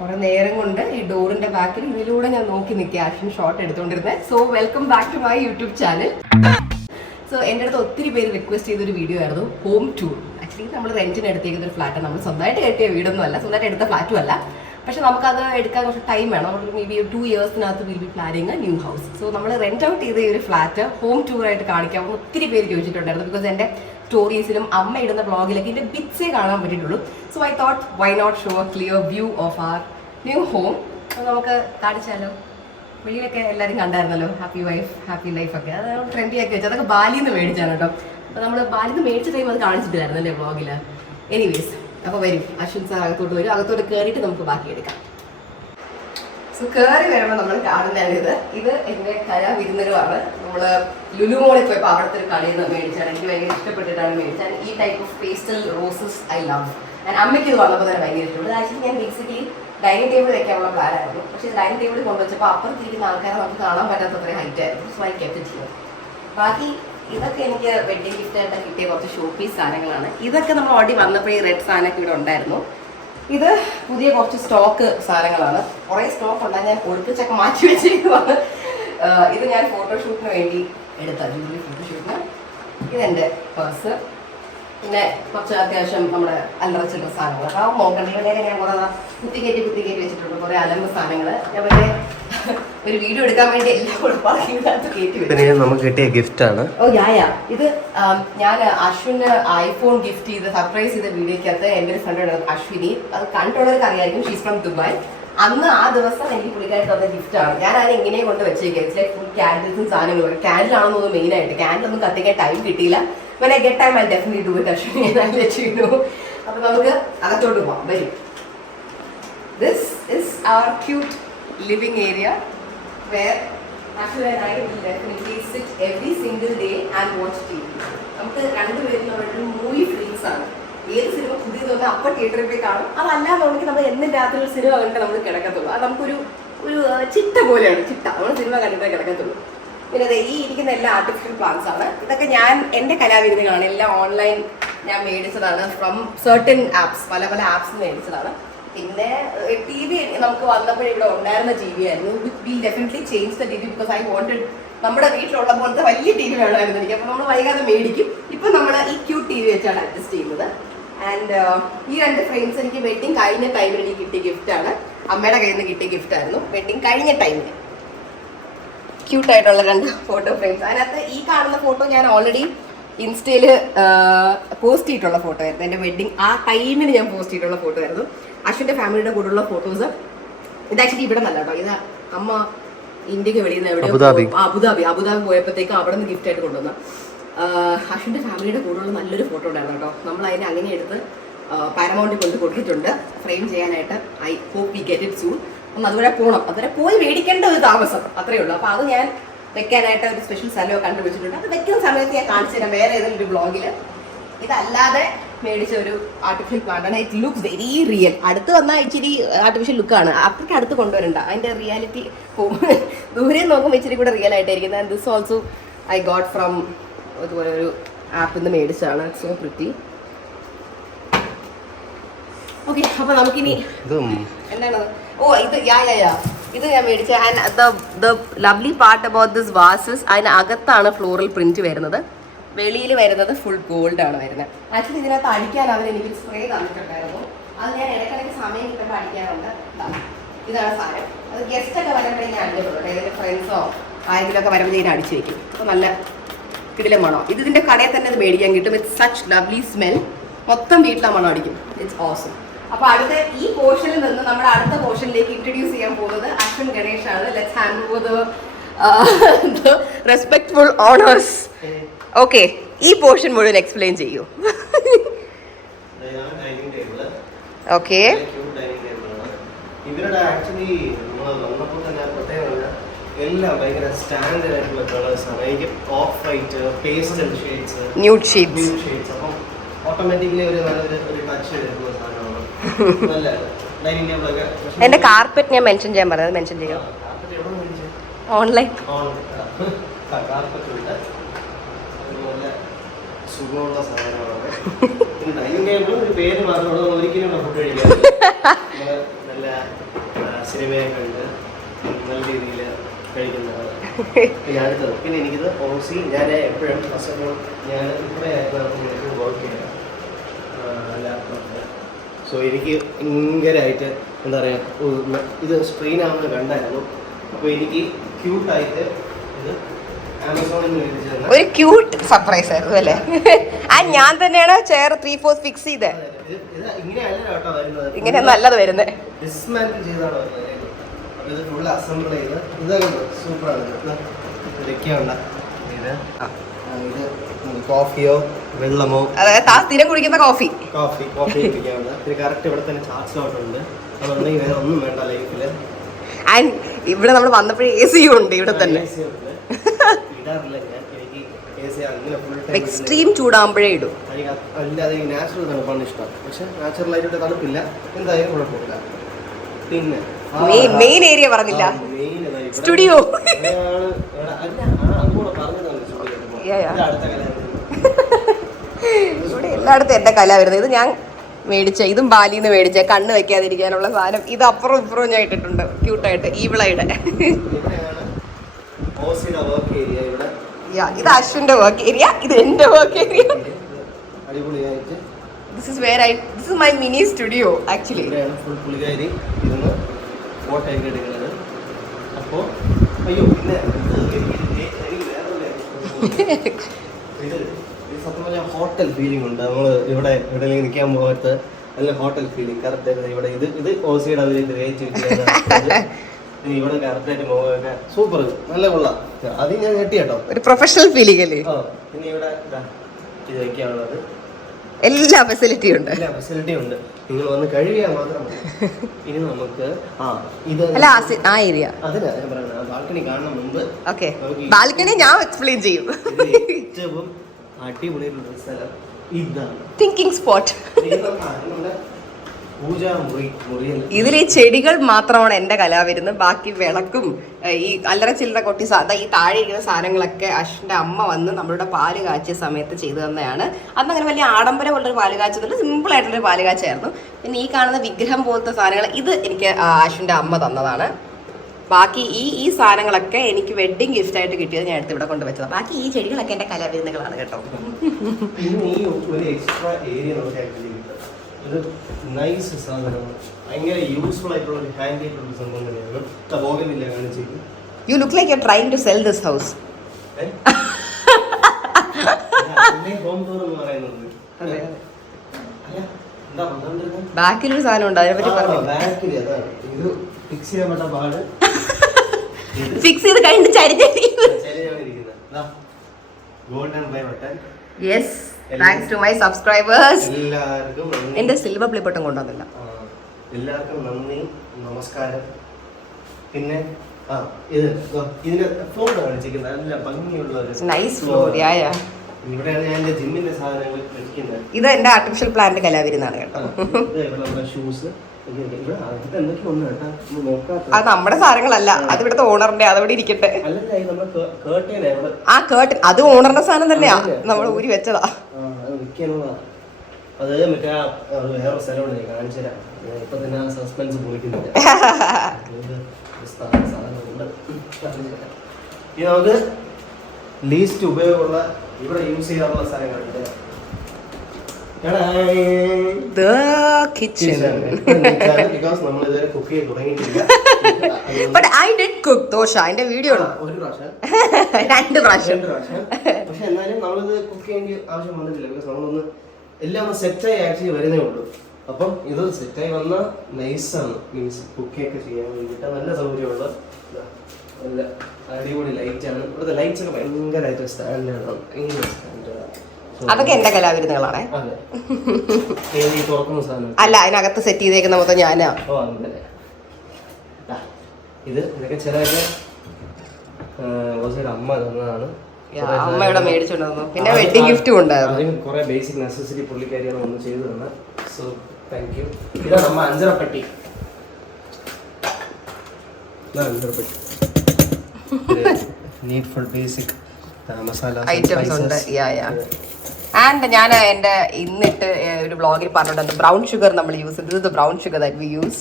കുറെ നേരം കൊണ്ട് ഈ ഡോറിന്റെ ബാക്കിൽ ഇതിലൂടെ ഞാൻ നോക്കി നിൽക്കുക ആക്ഷൻ ഷോട്ട് എടുത്തോണ്ടിരുന്നത്. So welcome back to my YouTube channel. So എൻ്റെ അടുത്ത് ഒത്തിരി പേര് റിക്വസ്റ്റ് ചെയ്തൊരു വീഡിയോ ആയിരുന്നു ഹോം ടൂർ. ആക്ച്വലി നമ്മൾ റെന്റിന് എടുത്തേക്കുന്ന ഒരു ഫ്ലാറ്റ്, നമ്മൾ സ്വന്തമായിട്ട് കെട്ടിയ വീടൊന്നും അല്ല, സ്വന്തമായിട്ട് എടുത്ത ഫ്ലാറ്റും അല്ല. പക്ഷെ നമുക്കത് എടുക്കാൻ കുറച്ച് ടൈം വേണം. നമ്മൾ മേ ബി 2 ഇയേഴ്സിനകത്ത് will be planning new house. So നമ്മൾ റെന്റ് ഔട്ട് ചെയ്ത ഈ ഒരു ഫ്ലാറ്റ് ഹോം ടൂർ ആയിട്ട് കാണിക്കാമെന്ന് ഒത്തിരി പേര് ചോദിച്ചിട്ടുണ്ടായിരുന്നു. ബിക്കോസ് എൻ്റെ സ്റ്റോറീസിലും അമ്മ ഇടുന്ന ബ്ലോഗിലൊക്കെ ഇതിൻ്റെ ബിറ്റ്സേ കാണാൻ പറ്റിയിട്ടുള്ളൂ. So I thought why not show a clear view of our new home. അപ്പോൾ നമുക്ക് കാണിച്ചാലോ? വെളിയിലൊക്കെ എല്ലാവരും കണ്ടായിരുന്നല്ലോ ഹാപ്പി വൈഫ് ഹാപ്പി ലൈഫ് ഒക്കെ, അത് ട്രെൻഡി ആക്കി വെച്ചാൽ അതൊക്കെ ബാലിയിൽ നിന്ന് മേടിച്ചാണ് കേട്ടോ. അപ്പോൾ നമ്മൾ ബാലിയിൽ നിന്ന് മേടിച്ച ടൈം അത് കാണിച്ചിട്ടില്ലായിരുന്നല്ലേ വ്ളോഗിൽ. എനിവേസ്, അപ്പോൾ വരും അശ്വിൻ സാർ അകത്തോട്ട് വരും. അകത്തോട്ട് കയറിയിട്ട് നമുക്ക് ബാക്കി എടുക്കാം. സോ കയറി വരുമ്പോൾ നമ്മൾ കാണുന്നതാണ് ഇത് എൻ്റെ വിരുന്നരുമാണ്. നമ്മൾ ലുലു മോളിൽ പോയപ്പോൾ അവിടുത്തെ ഒരു കടയിൽ നിന്ന് മേടിച്ചാണ്. എനിക്ക് ഭയങ്കര ഇഷ്ടപ്പെട്ടിട്ടാണ് മേടിച്ചത്. ഈ type of pastel roses I love. ഞാൻ അമ്മയ്ക്ക് ഇത് വന്നപ്പോൾ തന്നെ ഭയങ്കര ഇഷ്ടപ്പെട്ടു. ആക്ച്വലി ഞാൻ ബേസിക്കലി ഡൈനിങ് ടേബിൾ വെക്കാനുള്ള പ്ലാൻ ആയിരുന്നു. പക്ഷേ ഡൈനിങ് ടേബിൾ കൊണ്ടുവച്ചപ്പോൾ അപ്പുറത്തിരിക്കുന്ന ആൾക്കാരെ നമുക്ക് കാണാൻ പറ്റാത്തത്ര ഹൈറ്റ് ആയിരുന്നു. So I kept it here. ബാക്കി ഇതൊക്കെ എനിക്ക് വെഡ്ഡിങ് ഗിഫ്റ്റ് ആയിട്ട് കിട്ടിയ കുറച്ച് ഷോ പീസ് സാധനങ്ങളാണ്. ഇതൊക്കെ നമ്മൾ ഓൾറെഡി വന്നപ്പോൾ ഈ റെഡ് സാധനമൊക്കെ ഇവിടെ ഉണ്ടായിരുന്നു. ഇത് പുതിയ കുറച്ച് സ്റ്റോക്ക് സാധനങ്ങളാണ്. കുറേ സ്റ്റോക്ക് ഉണ്ടായി, ഞാൻ ഒളിപ്പിച്ചൊക്കെ മാറ്റി വെച്ചിരിക്കുന്നതാണ്. ഇത് ഞാൻ ഫോട്ടോഷൂട്ടിന് വേണ്ടി എടുത്ത ജൂലി ഫോട്ടോഷൂട്ടിന്. ഇതെൻ്റെ പേഴ്സ്. പിന്നെ കുറച്ച് അത്യാവശ്യം നമ്മുടെ അല്ലറ ചില്ലറ സാധനങ്ങൾ. അപ്പോൾ നോക്കണ്ടേ ഞാൻ കുറേ കുത്തിക്കയറ്റി വെച്ചിട്ടുണ്ട്. കുറേ അലമ്പ് സാധനങ്ങൾ. ഞാൻ മറ്റേ ഒരു വീഡിയോ എടുക്കാൻ വേണ്ടി എല്ലാം കൂടെ നമുക്ക് കിട്ടിയ ഗിഫ്റ്റ് ആണ്. ഓ യാ ഇത് ഞാൻ അശ്വിന് ഐഫോൺ ഗിഫ്റ്റ് ചെയ്ത് സർപ്രൈസ് ചെയ്ത വീഡിയോക്കകത്ത് എൻ്റെ ഒരു ഫ്രണ്ട് ഉണ്ട് അശ്വിനി. അത് കണ്ടുള്ളവർക്ക് അറിയായിരിക്കും. She's from Dubai. അന്ന് ആ ദിവസം എനിക്ക് പുള്ളിക്കായിട്ട് തന്ന ഗിഫ്റ്റാണ്. ഞാൻ അതിനെ ഇങ്ങനെ കൊണ്ട് വെച്ചേക്കാം. ഇറ്റ്സ് ലൈക്ക് ഫുൾ ക്യാൻഡിൽസും സാധനങ്ങളും. ക്യാൻഡിലാണെന്ന് തോന്നുന്നു മെയിനായിട്ട്. ക്യാൻഡിലൊന്നും കത്തിക്കാൻ ടൈം കിട്ടിയില്ല. when I get time I'll definitely do it Ashwini, and I'll let you know. അപ്പോൾ നമുക്ക് അകത്തോട്ട് പോകാം. വരും. This is our cute living area where Ashwini and I will definitely sit every single day and watch TV. നമുക്ക് രണ്ടുപേരും നമ്മുടെ movie freaks ആണ്. ഏത് സിനിമ പുതിയത് വന്നാൽ അപ്പം തിയേറ്ററിൽ പോയി കാണും. അതല്ലാന്നുണ്ടെങ്കിൽ നമ്മൾ എന്നും രാത്രി സിനിമ കണ്ടിട്ട് നമ്മൾ കിടക്കത്തുള്ളൂ. അത് നമുക്കൊരു ചിട്ട പോലെയാണ്. ചിട്ട നമ്മൾ സിനിമ കണ്ടിട്ടേ കിടക്കത്തുള്ളൂ. പിന്നെ അതെ, ഈ ഇരിക്കുന്ന എല്ലാ ആർട്ടിഫിഷ്യൽ പ്ലാന്റ്സ് ആണ്. ഇതൊക്കെ ഞാൻ എൻ്റെ കലാവിരുന്നുകളാണ്. എല്ലാം ഓൺലൈൻ ഞാൻ മേടിച്ചതാണ്. ഫ്രം സർട്ടൻ ആപ്സ്, പല പല ആപ്സ് മേടിച്ചതാണ്. പിന്നെ ടി വി നമുക്ക് വന്നപ്പോൾ ഇവിടെ ഉണ്ടായിരുന്ന ടി വി ആയിരുന്നു. We definitely change the T V because I wanted നമ്മുടെ വീട്ടിലുള്ള പോലത്തെ വലിയ ടി വി വേണമായിരുന്നു എനിക്ക്. അപ്പോൾ നമ്മൾ വൈകാതെ മേടിക്കും. ഇപ്പം നമ്മൾ ഈ ക്യൂട്ട് ടി വി വെച്ചാണ് അഡ്ജസ്റ്റ് ചെയ്യുന്നത്. ആൻഡ് ഈ 2 ഫ്രെയിംസ് എനിക്ക് വെഡിങ് കഴിഞ്ഞ ടൈമിൽ എനിക്ക് കിട്ടിയ ഗിഫ്റ്റാണ്. അമ്മയുടെ കയ്യിൽ നിന്ന് കിട്ടിയ ഗിഫ്റ്റായിരുന്നു വെഡിങ് കഴിഞ്ഞ ടൈമിൽ. ക്യൂട്ടായിട്ടുള്ള 2 ഫോട്ടോ ഫ്രെയിംസ്. അതിനകത്ത് ഈ കാണുന്ന ഫോട്ടോ ഞാൻ ഓൾറെഡി ഇൻസ്റ്റയിൽ പോസ്റ്റ് ചെയ്തിട്ടുള്ള ഫോട്ടോ ആയിരുന്നു. എൻ്റെ വെഡ്ഡിങ് ആ ടൈമിൽ ഞാൻ പോസ്റ്റ് ചെയ്തിട്ടുള്ള ഫോട്ടോ ആയിരുന്നു. അശ്വിൻ്റെ ഫാമിലിയുടെ കൂടെയുള്ള ഫോട്ടോസ്. ഇത് ആക്ച്വലി ഇവിടെ നല്ല കേട്ടോ. ഇത് അമ്മ ഇന്ത്യക്ക് വെളിയിൽ നിന്ന് അബുദാബി പോയപ്പോഴത്തേക്ക് അവിടെ നിന്ന് ഗിഫ്റ്റ് ആയിട്ട് കൊണ്ടുവന്ന അശ്വിൻ്റെ ഫാമിലിയുടെ കൂടെയുള്ള നല്ലൊരു ഫോട്ടോ ഉണ്ടായിരുന്നു കേട്ടോ. നമ്മൾ അതിനെ അങ്ങനെ എടുത്ത് പാരമൗണ്ടിൽ കൊണ്ട് കൊടുത്തിട്ടുണ്ട് ഫ്രെയിം ചെയ്യാനായിട്ട്. I hope we get it soon. ഒന്ന് അതുവരെ പോകണം. അതുവരെ പോയി മേടിക്കേണ്ട ഒരു താമസം അത്രയേ ഉള്ളൂ. അപ്പോൾ അത് ഞാൻ വെക്കാനായിട്ട് ഒരു സ്പെഷ്യൽ സ്ഥലമൊക്കെ കണ്ടുപിടിച്ചിട്ടുണ്ട്. അത് വെക്കുന്ന സമയത്ത് ഞാൻ കാണിച്ചു തരാം വേറെ ഏതെങ്കിലും ഒരു ബ്ലോഗിൽ. ഇതല്ലാതെ മേടിച്ച ഒരു ആർട്ടിഫിഷ്യൽ പ്ലാന്റ് ആണ്. It looks very real. അടുത്ത് വന്നാൽ ഇച്ചിരി ആർട്ടിഫിഷ്യൽ ലുക്കാണ്. അത്രയ്ക്ക് അടുത്ത് കൊണ്ടുവരണ്ട. അതിൻ്റെ റിയാലിറ്റി ദൂരെ നോക്കുമ്പോൾ ഇച്ചിരി കൂടെ റിയൽ ആയിട്ടായിരിക്കുന്നത്. And this also I got from അതുപോലെ ഒരു ആപ്പിൽ നിന്ന് മേടിച്ചതാണ്. So pretty. ഓക്കെ, അപ്പോൾ നമുക്കിനി എന്താണ് ഇത് ഇത് ഞാൻ മേടിച്ച. And the lovely part about this vases, അതിനകത്താണ് ഫ്ലോറൽ പ്രിന്റ് വരുന്നത്. വെളിയിൽ വരുന്നത് ഫുൾ ഗോൾഡ് ആണ് വരുന്നത്. ആക്ച്വലി ഇതിനകത്ത് അടിക്കാൻ അവർ എനിക്ക് സ്പ്രേ തന്നിട്ടുണ്ടായിരുന്നു. അത് ഞാൻ ഇടയ്ക്കിടയ്ക്ക് സമയം കിട്ടുമ്പോൾ അടിക്കാറുണ്ട്. ഇതാണ് സാധനം. അത് ഗസ്റ്റ് ഒക്കെ വരുമ്പോഴേ ഞാൻ അടിച്ചിട്ടുള്ളൂ. ഏതെങ്കിലും ഫ്രണ്ട്സോ ആരെങ്കിലുമൊക്കെ വരുമ്പോൾ ഞാൻ അടിച്ചു വെക്കും. അപ്പോൾ നല്ല കിടിലം മണോ. ഇതിൻ്റെ കടയിൽ തന്നെ ഇത് മേടിക്കാൻ കിട്ടും. It's such lovely smell. മൊത്തം വീട്ടിലെ മണം അടിക്കും. It's awesome. അപ്പോൾ അടുത്ത ഈ പോർഷനിൽ നിന്ന് നമ്മുടെ അടുത്ത പോർഷനിലേക്ക് ഇൻട്രൊഡ്യൂസ് ചെയ്യാൻ പോകുന്നത് അശ്വിൻ ഗണേഷ് ആണ്. Let's hand over the respectful honours. Okay, ഈ പോർഷൻ മുഴുവൻ എക്സ്പ്ലെയിൻ ചെയ്യൂ. ഓക്കെ, ഇവരുടെ ആക്ച്വലി നമ്മൾ വന്നപ്പോൾ തന്നെ പ്രത്യേകത എല്ലാം ഭയങ്കര സ്റ്റാൻഡേർഡ് ആയിട്ടുള്ള കളേഴ്സാണ്. എനിക്ക് of white, pastel shades, nude shades. അപ്പം ഓട്ടോമാറ്റിക്കലി ഒരു നല്ലൊരു ടച്ച് വരുന്ന സാധനമാണ്. നല്ല ഡൈനിങ് ടേബിളൊക്കെ. എൻ്റെ കാർപ്പറ്റ് ഞാൻ മെൻഷൻ ചെയ്യാൻ പറഞ്ഞത് മെൻഷൻ ചെയ്യാം. ഓൺലൈൻ കാർപ്പറ്റ് ഉണ്ട്. അതുപോലെ സുഖമുള്ള സാധനമാണ്. ഡൈനിങ് ടേബിൾ ഒരു പേര് മാത്രമുള്ള ഒരിക്കലും ഫുഡ് കഴിക്കാൻ നല്ല സിനിമയൊക്കെ കണ്ട് നല്ല രീതിയിൽ കഴിക്കുന്നതാണ്. പിന്നെ അടുത്തത് പിന്നെ എനിക്കിത് ഓസി ഞാൻ എപ്പോഴും ഫസ്റ്റ് ഓഫ് ഓൾ ഞാൻ ഇവിടെ വർക്ക് ചെയ്യാം ലാപ്ടോപ്പിൽ. സോ എനിക്ക് ഭയങ്കരമായിട്ട് എന്താ പറയുക ഇത് സ്ക്രീനാണെന്ന് കണ്ടായിരുന്നു. അപ്പോൾ എനിക്ക് ക്യൂട്ടായിട്ട് ഇത് ആമസോണിൽ നിന്ന് മേടിച്ചു ഒരു ക്യൂട്ട് സർപ്രൈസ് ആയിരുന്നു അല്ലേ? ഞാൻ തന്നെയാണ് ചെയർ 3/4 ഫിക്സ് ചെയ്തത്. ഇങ്ങനെയല്ല കേട്ടോ വരുന്നത്, ഇങ്ങനെ നല്ലത് വരുന്നത് ഡിസ്മാൻറ്റിൽ ചെയ്താണ് വരുന്നത്. അപ്പോൾ ഇത് ഫുൾ അസംബിൾ ചെയ്ത് ഇതാകുന്നു സൂപ്പറാണ്. ഇതൊക്കെയുണ്ട് ഇത് കോഫിയോ വെള്ളമോ, അതായത് താ സ്ഥിരം കുടിക്കുന്ന കോഫി കുടിക്കാനുണ്ട്. ഇത് കറക്റ്റ് ഇവിടെ തന്നെ ചാർജ് ഔട്ടുണ്ട്. അതുണ്ടെങ്കിൽ വേറെ ഒന്നും വേണ്ട ലൈഫിൽ. ആൻഡ് ഇവിടെ നമ്മൾ വന്നപ്പോഴേ AC ഉണ്ട് ഇവിടെ തന്നെ. ഇടാറില്ല ഞാൻ, എനിക്ക് AC അങ്ങനെ ഫുൾ ടൈം എക്സ്ട്രീം ചൂടാകുമ്പോഴേ ഇടും. അല്ലാതെ നാച്ചുറൽ തണുപ്പാണ് ഇഷ്ടം. പക്ഷെ നാച്ചുറൽ ആയിട്ട് തണുപ്പില്ല, എന്തായാലും കുഴപ്പമില്ല. പിന്നെ മെയിൻ ഏരിയ പറഞ്ഞില്ല, സ്റ്റുഡിയോ. ഇവിടെ എല്ലായിടത്തും എന്റെ കല വരുന്നത്. ഇത് ഞാൻ മേടിച്ച, ഇതും ബാലിന്ന് മേടിച്ച കണ്ണ് വെക്കാതിരിക്കാനുള്ള സാധനം. ഇത് അപ്പുറം ഇപ്പുറവും ഞാൻ ഇട്ടിട്ടുണ്ട് ക്യൂട്ടായിട്ട് ഈവിളായിട്ട്. ഇത് അശ്വിന്റെ വർക്ക് ഏരിയ, ഇത് എന്റെ work area. This is my mini studio actually. പുള്ളിക്കാരി ഇരുന്ന് ഫോട്ടോ ഒക്കെ എടുക്കുന്നത്. അപ്പോൾ അയ്യോ പിന്നെ ഇത് സത്യം പറഞ്ഞാൽ ഹോട്ടൽ ഫീലിംഗ് ഉണ്ട്. നമ്മൾ ഇവിടെ എവിടെയെങ്കിലും നിൽക്കാൻ പോകത്ത് നല്ല ഹോട്ടൽ ഫീലിംഗ് കറക്റ്റ്. ഇവിടെ ഇത് ഓസിയുടെ അവർ ക്രിയേറ്റിവിറ്റി ഇവിടെ കറക്റ്റായിട്ട് പോകാൻ സൂപ്പർ, നല്ല കൊള്ളാം. അത് ഞാൻ ഞെട്ടി കേട്ടോ, ഒരു പ്രൊഫഷണൽ ഫീലിംഗ് അല്ലേ? പിന്നെ ഇവിടെ ഇത് വയ്ക്കാനുള്ളത് എല്ലാ ഫെസിലിറ്റിയും ഉണ്ട്. നിങ്ങൾ വന്ന് കഴിയാൻ മാത്രം. ഇനി നമുക്ക് ഇത് ആ ഏരിയ അതിനാ ഞാൻ പറയുന്നത്, ബാൽക്കണി കാണുന്ന മുമ്പ് ബാൽക്കണി ഞാൻ എക്സ്പ്ലെയിൻ ചെയ്യും. ഏറ്റവും അടിപൊളിയായിട്ടുള്ള സ്ഥലം ഇതാണ്, തിങ്കിങ് സ്പോട്ട്. ഇതിൽ ഈ ചെടികൾ മാത്രമാണ് എന്റെ കല വരുന്നത്. ബാക്കി വിളക്കും ഈ അല്ലറ ചില്ലറ കൊട്ടി ഈ താഴെ ഇരിക്കുന്ന സാധനങ്ങളൊക്കെ അശ്വിന്റെ അമ്മ വന്ന് നമ്മളുടെ പാല് കാച്ചിയ സമയത്ത് ചെയ്തു തന്നെയാണ്. അന്ന് അങ്ങനെ വലിയ ആഡംബരമുള്ളൊരു പാല് കാച്ചുന്നില്ല, സിമ്പിൾ ആയിട്ടുള്ളൊരു പാല് കാച്ചായിരുന്നു. പിന്നെ ഈ കാണുന്ന വിഗ്രഹം പോലത്തെ സാധനങ്ങൾ ഇത് എനിക്ക് അശ്വിന്റെ അമ്മ തന്നതാണ്. ബാക്കി ഈ സാധനങ്ങളൊക്കെ എനിക്ക് വെഡിങ് ഗിഫ്റ്റ് ആയിട്ട് കിട്ടിയത് ഞാൻ എടുത്ത് ഇവിടെ കൊണ്ടുവച്ചതാണ്. ബാക്കി ഈ ചെടികളൊക്കെ എന്റെ കലാവിരുന്നുകളാണ് കേട്ടോ. ഇത് നൈസ് സാധനമാണ്, ഭയങ്കര യൂസ്ഫുൾ ആയിട്ടുള്ള ഒരു ഹാൻഡി ആയിട്ടുള്ള സംഭവം തന്നെയാണ്. ബോഗൻവില്ല കാണിച്ചത്. You look like you're trying to sell this house. ബാക്കിലൊരു സാധനം ഉണ്ട്, അതിനെ പറ്റി പറഞ്ഞു. ഫിക്സ് ചെയ്ത് കഴിഞ്ഞിട്ട് golden play button. Yes, thanks to my subscribers. എല്ലാവർക്കും എന്റെ സിൽവർ പ്ലേ ബട്ടൺ കൊണ്ടുവന്നില്ല. എല്ലാവർക്കും നന്ദി, നമസ്കാരം. പിന്നെ ഇതിന്റെ ഫ്ലോർ കാണിച്ചിരിക്കുന്നത് നല്ല ഭംഗിയുള്ള നൈസ് ഫ്ലോർ. ഇവിടെയാണ് ഞാൻ എന്റെ ജിമ്മിന്റെ സാധനങ്ങൾ വെക്കുന്നത്. ഇത് എന്റെ ആർട്ടിഫിഷ്യൽ പ്ലാന്റ് കലാവിരുന്നാണ് കേട്ടോ. ഷൂസ് അത് നമ്മുടെ സാധനങ്ങളല്ല, അത് ഇവിടുത്തെ ഓണറിന്റെ, അതവിടെ ഇരിക്കട്ടെ. ആ കേർട്ടൻ അത് ഓണറിന്റെ സാധനം തന്നെയാ, നമ്മൾ ഊരി വെച്ചതാ. അത് മറ്റേ വേറെ സ്ഥലമാണ് ഞാൻ കാണിച്ചു തരാം. ഇപ്പൊ തന്നെ സസ്പെൻസ് പൊളിക്കുന്നില്ല. ഇനി നമുക്ക് ലീസ്റ്റ് ഉപയോഗമുള്ള ഇവിടെ യൂസ് ചെയ്യാറുള്ള സ്ഥലങ്ങളുണ്ട്. ബിക്കോസ് നമ്മൾ ഇതുവരെ കുക്ക് ചെയ്ത് തുടങ്ങിയിട്ടില്ല. But I did cook dosa. അതിന്റെ വീഡിയോ ഒരു പ്രാവശ്യം, 2 പ്രാവശ്യം. പക്ഷെ എന്നാലും നമ്മളിത് കുക്ക് ചെയ്യേണ്ട ആവശ്യം വന്നിട്ടില്ല. ബിക്കോസ് നമ്മളൊന്ന് എല്ലാം ഒന്ന് സെറ്റായി ആക്ച്വലി വരുന്നേ ഉള്ളൂ. അപ്പം ഇത് സെറ്റായി വന്ന നൈസാണ്, മീൻസ് കുക്കിംഗ് ഒക്കെ ചെയ്യാൻ വേണ്ടിയിട്ട് നല്ല സൗകര്യമുള്ള നല്ല അടിപൊളി ലൈറ്റാണ്. ഇവിടുത്തെ ലൈറ്റ്സ് ഒക്കെ ഭയങ്കരമായിട്ട് സ്റ്റാൻഡേർഡാണ്, ഭയങ്കര സ്റ്റാൻഡേർഡാണ്. അതൊക്കെ എന്റെ കലാവിരുന്നുകളാണ്. അല്ല, അതിനകത്ത് സെറ്റ് ചെയ്തേക്കുന്ന മൊത്തം ഞാനാ. ഇതൊക്കെ ചിലതൊക്കെ അമ്മ തന്നതാണ്, അമ്മയുടെ മേടിച്ചോണ്ട് തന്നു. പിന്നെ വെഡിങ് ഗിഫ്റ്റും ഉണ്ടായിരുന്നു. കുറെ ബേസിക് നെസസിറ്റി പുള്ളിക്കാരിയാണ് വന്ന് ചെയ്തു തന്നെ. So thank you. ഇതാണ് അമ്മ അഞ്ചരപ്പെട്ടി. നീഡ്ഫുൾ ബേസിക് മസാല ഐറ്റംസ് ഉണ്ട്. ആൻഡ് ഞാൻ എൻ്റെ ഇന്നിട്ട് ഒരു വ്ളോഗിൽ പറഞ്ഞിട്ടുണ്ട് ബ്രൗൺ ഷുഗർ നമ്മൾ യൂസ് ചെയ്തത് brown sugar that we use.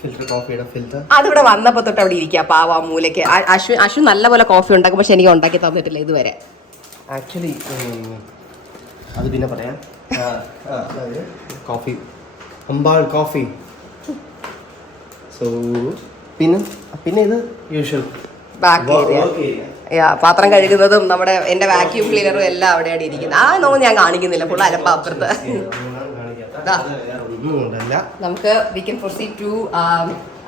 Filter കോഫിയുടെ ഫിൽറ്റർ അതിവിടെ വന്നപ്പോൾ തൊട്ട് അവിടെ ഇരിക്കുക പാവ മൂലയ്ക്ക്. അശ്വൻ നല്ലപോലെ കോഫി ഉണ്ടാക്കും, പക്ഷെ എനിക്ക് ഉണ്ടാക്കി തന്നിട്ടില്ല ഇതുവരെ. ആക്ച്വലി അത് പിന്നെ പറയാം. Coffee Ambal coffee. സോ പിന്നെ ഇത് യൂഷ്വൽ ബാക്കി പാത്രം കഴുകുന്നതും നമ്മുടെ എൻ്റെ വാക്യൂം ക്ലീനറും എല്ലാം അവിടെയാണ് ഇരിക്കുന്നത്. ആ നോന്ന് ഞാൻ കാണിക്കുന്നില്ല, ഫുൾ അലമ്പ അപ്പുറത്ത്. നമുക്ക് we can proceed to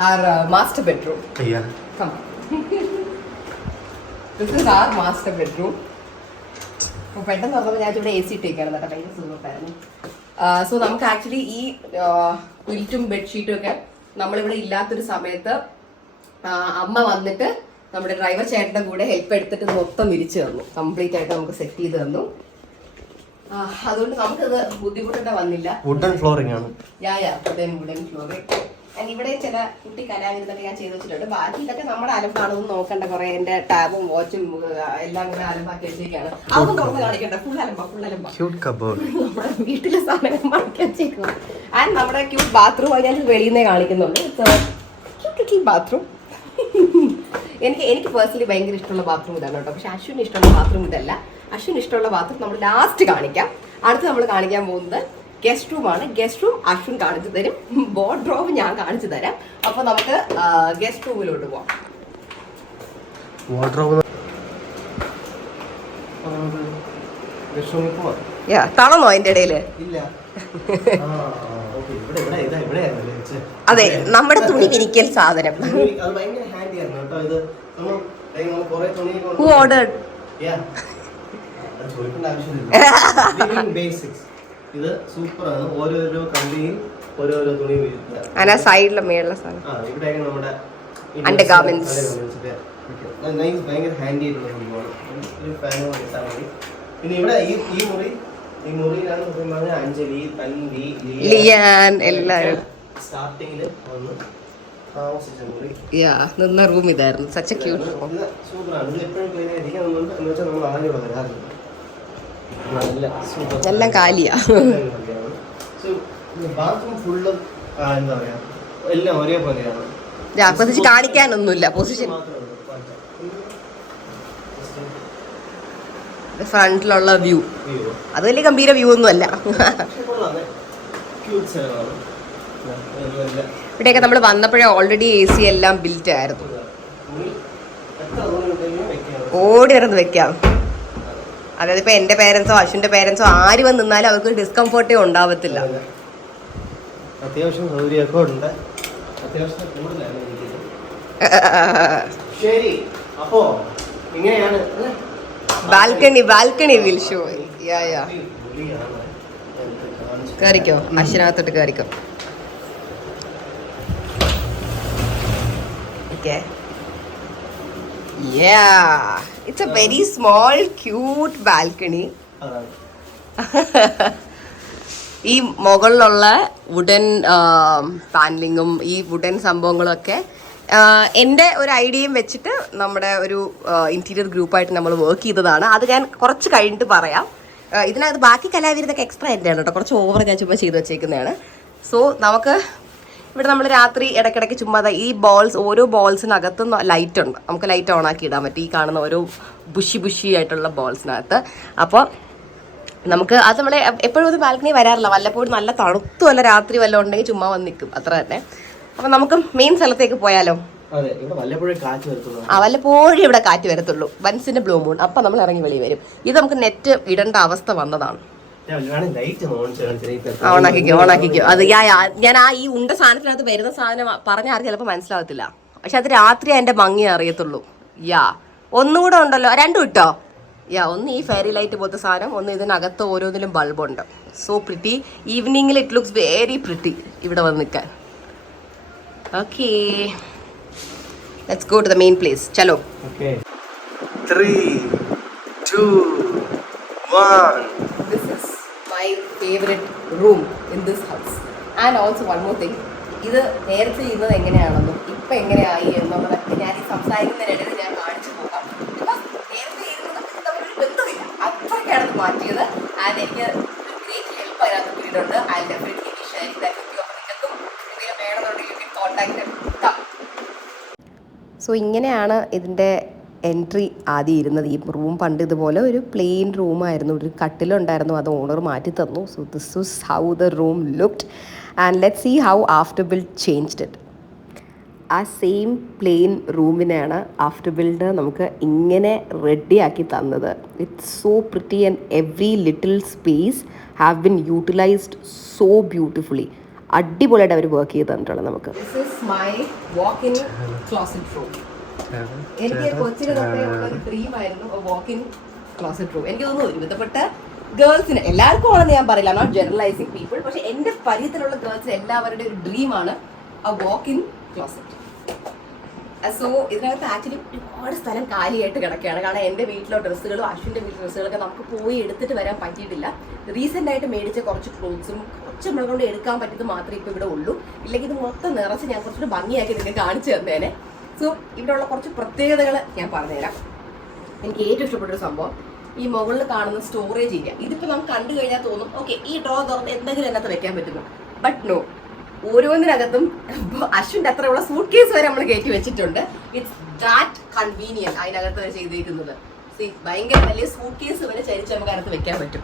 our master bedroom. Come. This is our master bedroom. പെട്ടെന്ന് പറഞ്ഞപ്പോൾ ഞാൻ ഇവിടെ AC ഇട്ടേക്കാണ് കേട്ടോ, ഭയങ്കര സുഖമായിരുന്നു. സോ നമുക്ക് ആക്ച്വലി ഈ ക്വിൽറ്റും ബെഡ്ഷീറ്റും ഒക്കെ നമ്മളിവിടെ ഇല്ലാത്തൊരു സമയത്ത് അമ്മ വന്നിട്ട് നമ്മുടെ ഡ്രൈവർ ചേട്ടൻ്റെ കൂടെ ഹെൽപ്പ് എടുത്തിട്ട് മൊത്തം വിരിച്ചു തന്നു, കംപ്ലീറ്റ് ആയിട്ട് നമുക്ക് സെറ്റ് ചെയ്ത് തന്നു. അതുകൊണ്ട് നമുക്കത് ബുദ്ധിമുട്ടേണ്ട വന്നില്ല. വുഡൻ ഫ്ലോറിംഗ് ആണ്. Wooden flooring. ഇവിടെ ചില കുട്ടി കലാവിരുന്നൊക്കെ ഞാൻ ചെയ്ത് വെച്ചിട്ടുണ്ട്. ബാക്കി ഇതൊക്കെ നമ്മുടെ അലമ്പാണെന്ന് നോക്കണ്ട. കുറെ എന്റെ ടാബും വാച്ചും എല്ലാം കൂടെ അലമ്പാക്കി വെച്ചേക്കാണ്. അതൊന്നും തുറന്ന് കാണിക്കണ്ട, ഫുൾ അലമ്പ. നമ്മുടെ വീട്ടിലെ സാധനങ്ങൾ മടക്കി വെച്ചേക്കുക. ആൻഡ് നമ്മുടെ ക്യൂട്ട് ബാത്റൂം ഞാൻ വെളിയിൽ നിന്നേ കാണിക്കുന്നുണ്ട്. ബാത്റൂം എനിക്ക് പേഴ്സണലി ഭയങ്കര ഇഷ്ടമുള്ള ബാത്റൂം ഇതാണ് കേട്ടോ. പക്ഷെ അശ്വിന് ഇഷ്ടമുള്ള ബാത്റൂം ഇതല്ല. അശ്വിന് ഇഷ്ടമുള്ള ബാത്റൂം നമ്മൾ ലാസ്റ്റ് കാണിക്കാം. അടുത്ത് നമ്മൾ കാണിക്കാൻ പോകുന്നത് ഗസ്റ്റ് റൂം ആണ്. ഗസ്റ്റ് റൂം അശ്വിൻ കാണിച്ചു തരും, വാർഡ്രോബ് ഞാൻ കാണിച്ചു തരാം. അപ്പൊ നമുക്ക് ഗസ്റ്റ് റൂമിലോട്ട് പോവാം. തളന്നോ അതിന്റെ ഇടയില്? അതെ, നമ്മുടെ തുണി വിരിക്കൽ സാധനം. Who ordered? ഇത് സൂപ്പറാണ്. ഓരോരോ കമ്പനിയിൽ ഓരോരോ തുണി അനാ സൈഡിലെ മേളിലെ സാധനം. ഇവിടെയൊക്കെ നമ്മുടെ അണ്ടർഗാർമെന്റ്സ് ഭയങ്കര ഹാൻഡി ആയിട്ടുള്ള സംഭവമാണ്. ഒരു ഫാനോ ഇട്ടാൽ മതി. പിന്നെ ഇവിടെ ഈ മുറിയിലാണ് അഞ്ജലി, തൻവി, ലിയാൻ എല്ലാവരും സ്റ്റാർട്ടിങ്ങില് വന്ന് താമസിച്ച മുറി. നിന്ന റൂം ഇതായിരുന്നു. Such A cute room. സൂപ്പറാണ്. ഇത് എപ്പോഴും ക്ലീൻ ആയിരിക്കും. എന്ന് വെച്ചാൽ നമ്മൾ ആദ്യം വരാറില്ല. എല്ലാം കാലിയാ. ബാത്റൂം ഫുള്ള് എന്താ പറയാ, എല്ലാം ഒരേപോലെയാണ്. പ്രത്യേകിച്ച് കാണിക്കാനൊന്നുമില്ല. പൊസിഷൻ ഫ്രണ്ടിലുള്ള വ്യൂ അത് വലിയ ഗംഭീര വ്യൂ ഒന്നും അല്ല. ഇവിടെയൊക്കെ നമ്മൾ വന്നപ്പോഴേ ഓൾറെഡി AC എല്ലാം ബിൽറ്റ് ആയിരുന്നു. ഓടി നടന്ന് വെക്കാം. അതായത് ഇപ്പൊ എന്റെ പേരൻസോ അശ്വിന്റെ പേരൻസോ ആര് വന്ന് നിന്നാലും അവർക്ക് ഡിസ്കംഫർട്ടേ ഉണ്ടാവത്തില്ല. അത്യാവശ്യം സൗകര്യമൊക്കെ ഉണ്ട്. അത്യാവശ്യം കൂടുതലാണ് എനിക്ക്. ശരി, അപ്പോ ഇങ്ങനെയാണ് ബാൽക്കണി വിൽ ഷോ. കേറിക്കോ, അശ്വിനകത്തോട്ട് കേറിക്കോ. Okay. It's a very small cute balcony. ഈ മുകളിലുള്ള വുഡൻ പാനലിങ്ങും ഈ വുഡൻ സംഭവങ്ങളൊക്കെ എൻ്റെ ഒരു ഐഡിയയും വെച്ചിട്ട് നമ്മുടെ ഒരു ഇൻറ്റീരിയർ ഗ്രൂപ്പായിട്ട് നമ്മൾ വർക്ക് ചെയ്തതാണ്. അത് ഞാൻ കുറച്ച് കഴിഞ്ഞിട്ട് പറയാം. ഇതിനകത്ത് ബാക്കി കലാവിരുന്നൊക്കെ എക്സ്ട്രാ എൻ്റെ ആണ് കേട്ടോ, കുറച്ച് ഓവർ ഞാൻ ചുമ്മാ ചെയ്ത് വെച്ചേക്കുന്നതാണ്. സോ നമുക്ക് ഇവിടെ നമ്മൾ രാത്രി ഇടയ്ക്കിടയ്ക്ക് ചുമ്മാ ഈ ബോൾസ്, ഓരോ ബോൾസിനകത്തും ലൈറ്റ് ഉണ്ട്. നമുക്ക് ലൈറ്റ് ഓൺ ആക്കി ഇടാൻ പറ്റും ഈ കാണുന്ന ഓരോ ബുഷി ആയിട്ടുള്ള ബോൾസിനകത്ത്. അപ്പോൾ നമുക്ക് അത് നമ്മൾ എപ്പോഴും ഒരു ബാൽക്കണി വരാറില്ല, വല്ലപ്പോഴും നല്ല തണുത്തു വല്ല രാത്രി വല്ലതും ഉണ്ടെങ്കിൽ ചുമ്മാ വന്ന് നിൽക്കും, അത്ര തന്നെ. അപ്പം നമുക്ക് മെയിൻ സ്ഥലത്തേക്ക് പോയാലോ? വല്ലപ്പോഴും ഇവിടെ കാറ്റ് വരത്തുള്ളൂ, വൻസിന്റെ ബ്ലൂ മൂൺ. അപ്പം നമ്മൾ ഇറങ്ങി വെളി വരും. ഇത് നമുക്ക് നെറ്റ് ഇടേണ്ട അവസ്ഥ വന്നതാണ്. ഓണാക്കിക്കോ. അത് ഞാൻ ഈ ഉണ്ട സാധനത്തിനകത്ത് വരുന്ന സാധനം പറഞ്ഞ ആർക്കും ചിലപ്പോൾ മനസ്സിലാവത്തില്ല, പക്ഷെ അത് രാത്രി അതിന്റെ ഭംഗി അറിയത്തുള്ളൂ. ഒന്നുകൂടെ ഉണ്ടല്ലോ, രണ്ടും ഇട്ടോ. ഒന്ന് ഈ ഫെയറി ലൈറ്റ് പോലത്തെ സാധനം, ഒന്ന് ഇതിനകത്ത് ഓരോന്നിലും ബൾബുണ്ട്. So pretty. ഈവനിങ്ങിൽ ഇറ്റ് ലുക്സ് വെരി പ്രിറ്റി ഇവിടെ വന്ന് നിൽക്കാൻ. Okay, let's go to the main place. ചലോ. 3, 2, 1. This is my favorite room in this house. And also one more thing. ഇത് നേരത്തെ ഇരുന്നത് എങ്ങനെയാണെന്നും ഇപ്പം എങ്ങനെയായി എന്നുള്ളതൊക്കെ ഞാൻ ഈ സംസാരിക്കുന്നതിനിടയിൽ ഞാൻ കാണിച്ചു പോകാം. നേരത്തെ ഇരുന്നത് തമ്മിലൊരു ബന്ധമില്ല, അത്രയ്ക്കാണ് മാറ്റിയത്. ആൻഡ് എനിക്ക് ഗ്രേറ്റ് ഹെൽപ്പ് അതിനകത്ത് കിട്ടിയിട്ടുണ്ട്. I definitely sharing that with you. നിങ്ങൾക്കും എന്തെങ്കിലും വേണമെന്നുണ്ടെങ്കിൽ കോൺടാക്ട്. സോ ഇങ്ങനെയാണ് ഇതിൻ്റെ എൻട്രി ആദ്യം ഇരുന്നത്. ഈ റൂം പണ്ട് ഇതുപോലെ ഒരു പ്ലെയിൻ റൂമായിരുന്നു, ഒരു കട്ടിലുണ്ടായിരുന്നു, അത് ഓണർ മാറ്റി തന്നു. So this was how the room looked and let see how after build changed it. ആ സെയിം പ്ലെയിൻ റൂമിനെയാണ് ആഫ്റ്റർ ബിൽഡ് നമുക്ക് ഇങ്ങനെ റെഡിയാക്കി തന്നത്. It's so pretty and every little space have been utilised so beautifully. അടിപൊളിയായിട്ട് അവർ work ചെയ്ത് തന്നിട്ടുള്ളത് നമുക്ക്. This is my walk in closet room. എനിക്ക് കൊച്ചിന് തൊട്ടേ ഉള്ളൊരു ഡ്രീമായിരുന്നു വാക്ക് ഇൻ ക്ലോസറ്റ് റൂം. എനിക്ക് തോന്നുന്നു ഒരുവിധപ്പെട്ട ഗേൾസിന് എല്ലാവർക്കും ആണെന്ന് ഞാൻ പറയില്ല, നോട്ട് ജനറലൈസിങ് പീപ്പിൾ, പക്ഷെ എൻ്റെ പരിചയത്തിലുള്ള ഗേൾസിന് എല്ലാവരുടെയും ഒരു ഡ്രീമാണ് ആ വാക്ക് ഇൻ ക്ലോസറ്റ്. സോ ഇതിനകത്ത് ആക്ച്വലി ഒരുപാട് സ്ഥലം കാലിയായിട്ട് കിടക്കുകയാണ്. കാരണം എൻ്റെ വീട്ടിലെ ഡ്രസ്സുകളും അശ്വിൻ്റെ വീട്ടിലെ ഡ്രസ്സുകളൊക്കെ നമുക്ക് പോയി എടുത്തിട്ട് വരാൻ പറ്റിയിട്ടില്ല. റീസെൻ്റ് ആയിട്ട് മേടിച്ച കുറച്ച് ക്ലോത്ത്സും കുറച്ച് നമ്മളെ കൊണ്ട് എടുക്കാൻ പറ്റിയത് മാത്രമേ ഇപ്പോൾ ഇവിടെ ഉള്ളൂ. ഇല്ലെങ്കിൽ ഇത് മൊത്തം നിറച്ച് ഞാൻ കുറച്ചുകൂടി ഭംഗിയാക്കി നിങ്ങൾക്ക് കാണിച്ചു തന്നേനെ. സോ ഇവിടെയുള്ള കുറച്ച് പ്രത്യേകതകൾ ഞാൻ പറഞ്ഞുതരാം. എനിക്ക് ഏറ്റവും ഇഷ്ടപ്പെട്ടൊരു സംഭവം ഈ മുകളിൽ കാണുന്ന സ്റ്റോറേജ് ഏരിയ. ഇതിപ്പോൾ നമുക്ക് കണ്ടു കഴിഞ്ഞാൽ തോന്നും ഓക്കെ ഈ ഡ്രോ തുറന്ന് എന്തെങ്കിലും അതിനകത്ത് വെക്കാൻ പറ്റുന്നു. ബട്ട് നോ, ഓരോന്നിനകത്തും അശ്വിൻ്റെ അത്രയുള്ള സൂട്ട് കേസ് വരെ നമ്മൾ കയറ്റി വെച്ചിട്ടുണ്ട്. ഇറ്റ്സ് ദാറ്റ് കൺവീനിയൻറ്റ് അതിനകത്ത് ചെയ്തിരിക്കുന്നത്. ഭയങ്കര വലിയ സൂട്ട് കേസ് വരെ ചരിച്ച് നമുക്ക് അതിനകത്ത് വെക്കാൻ പറ്റും.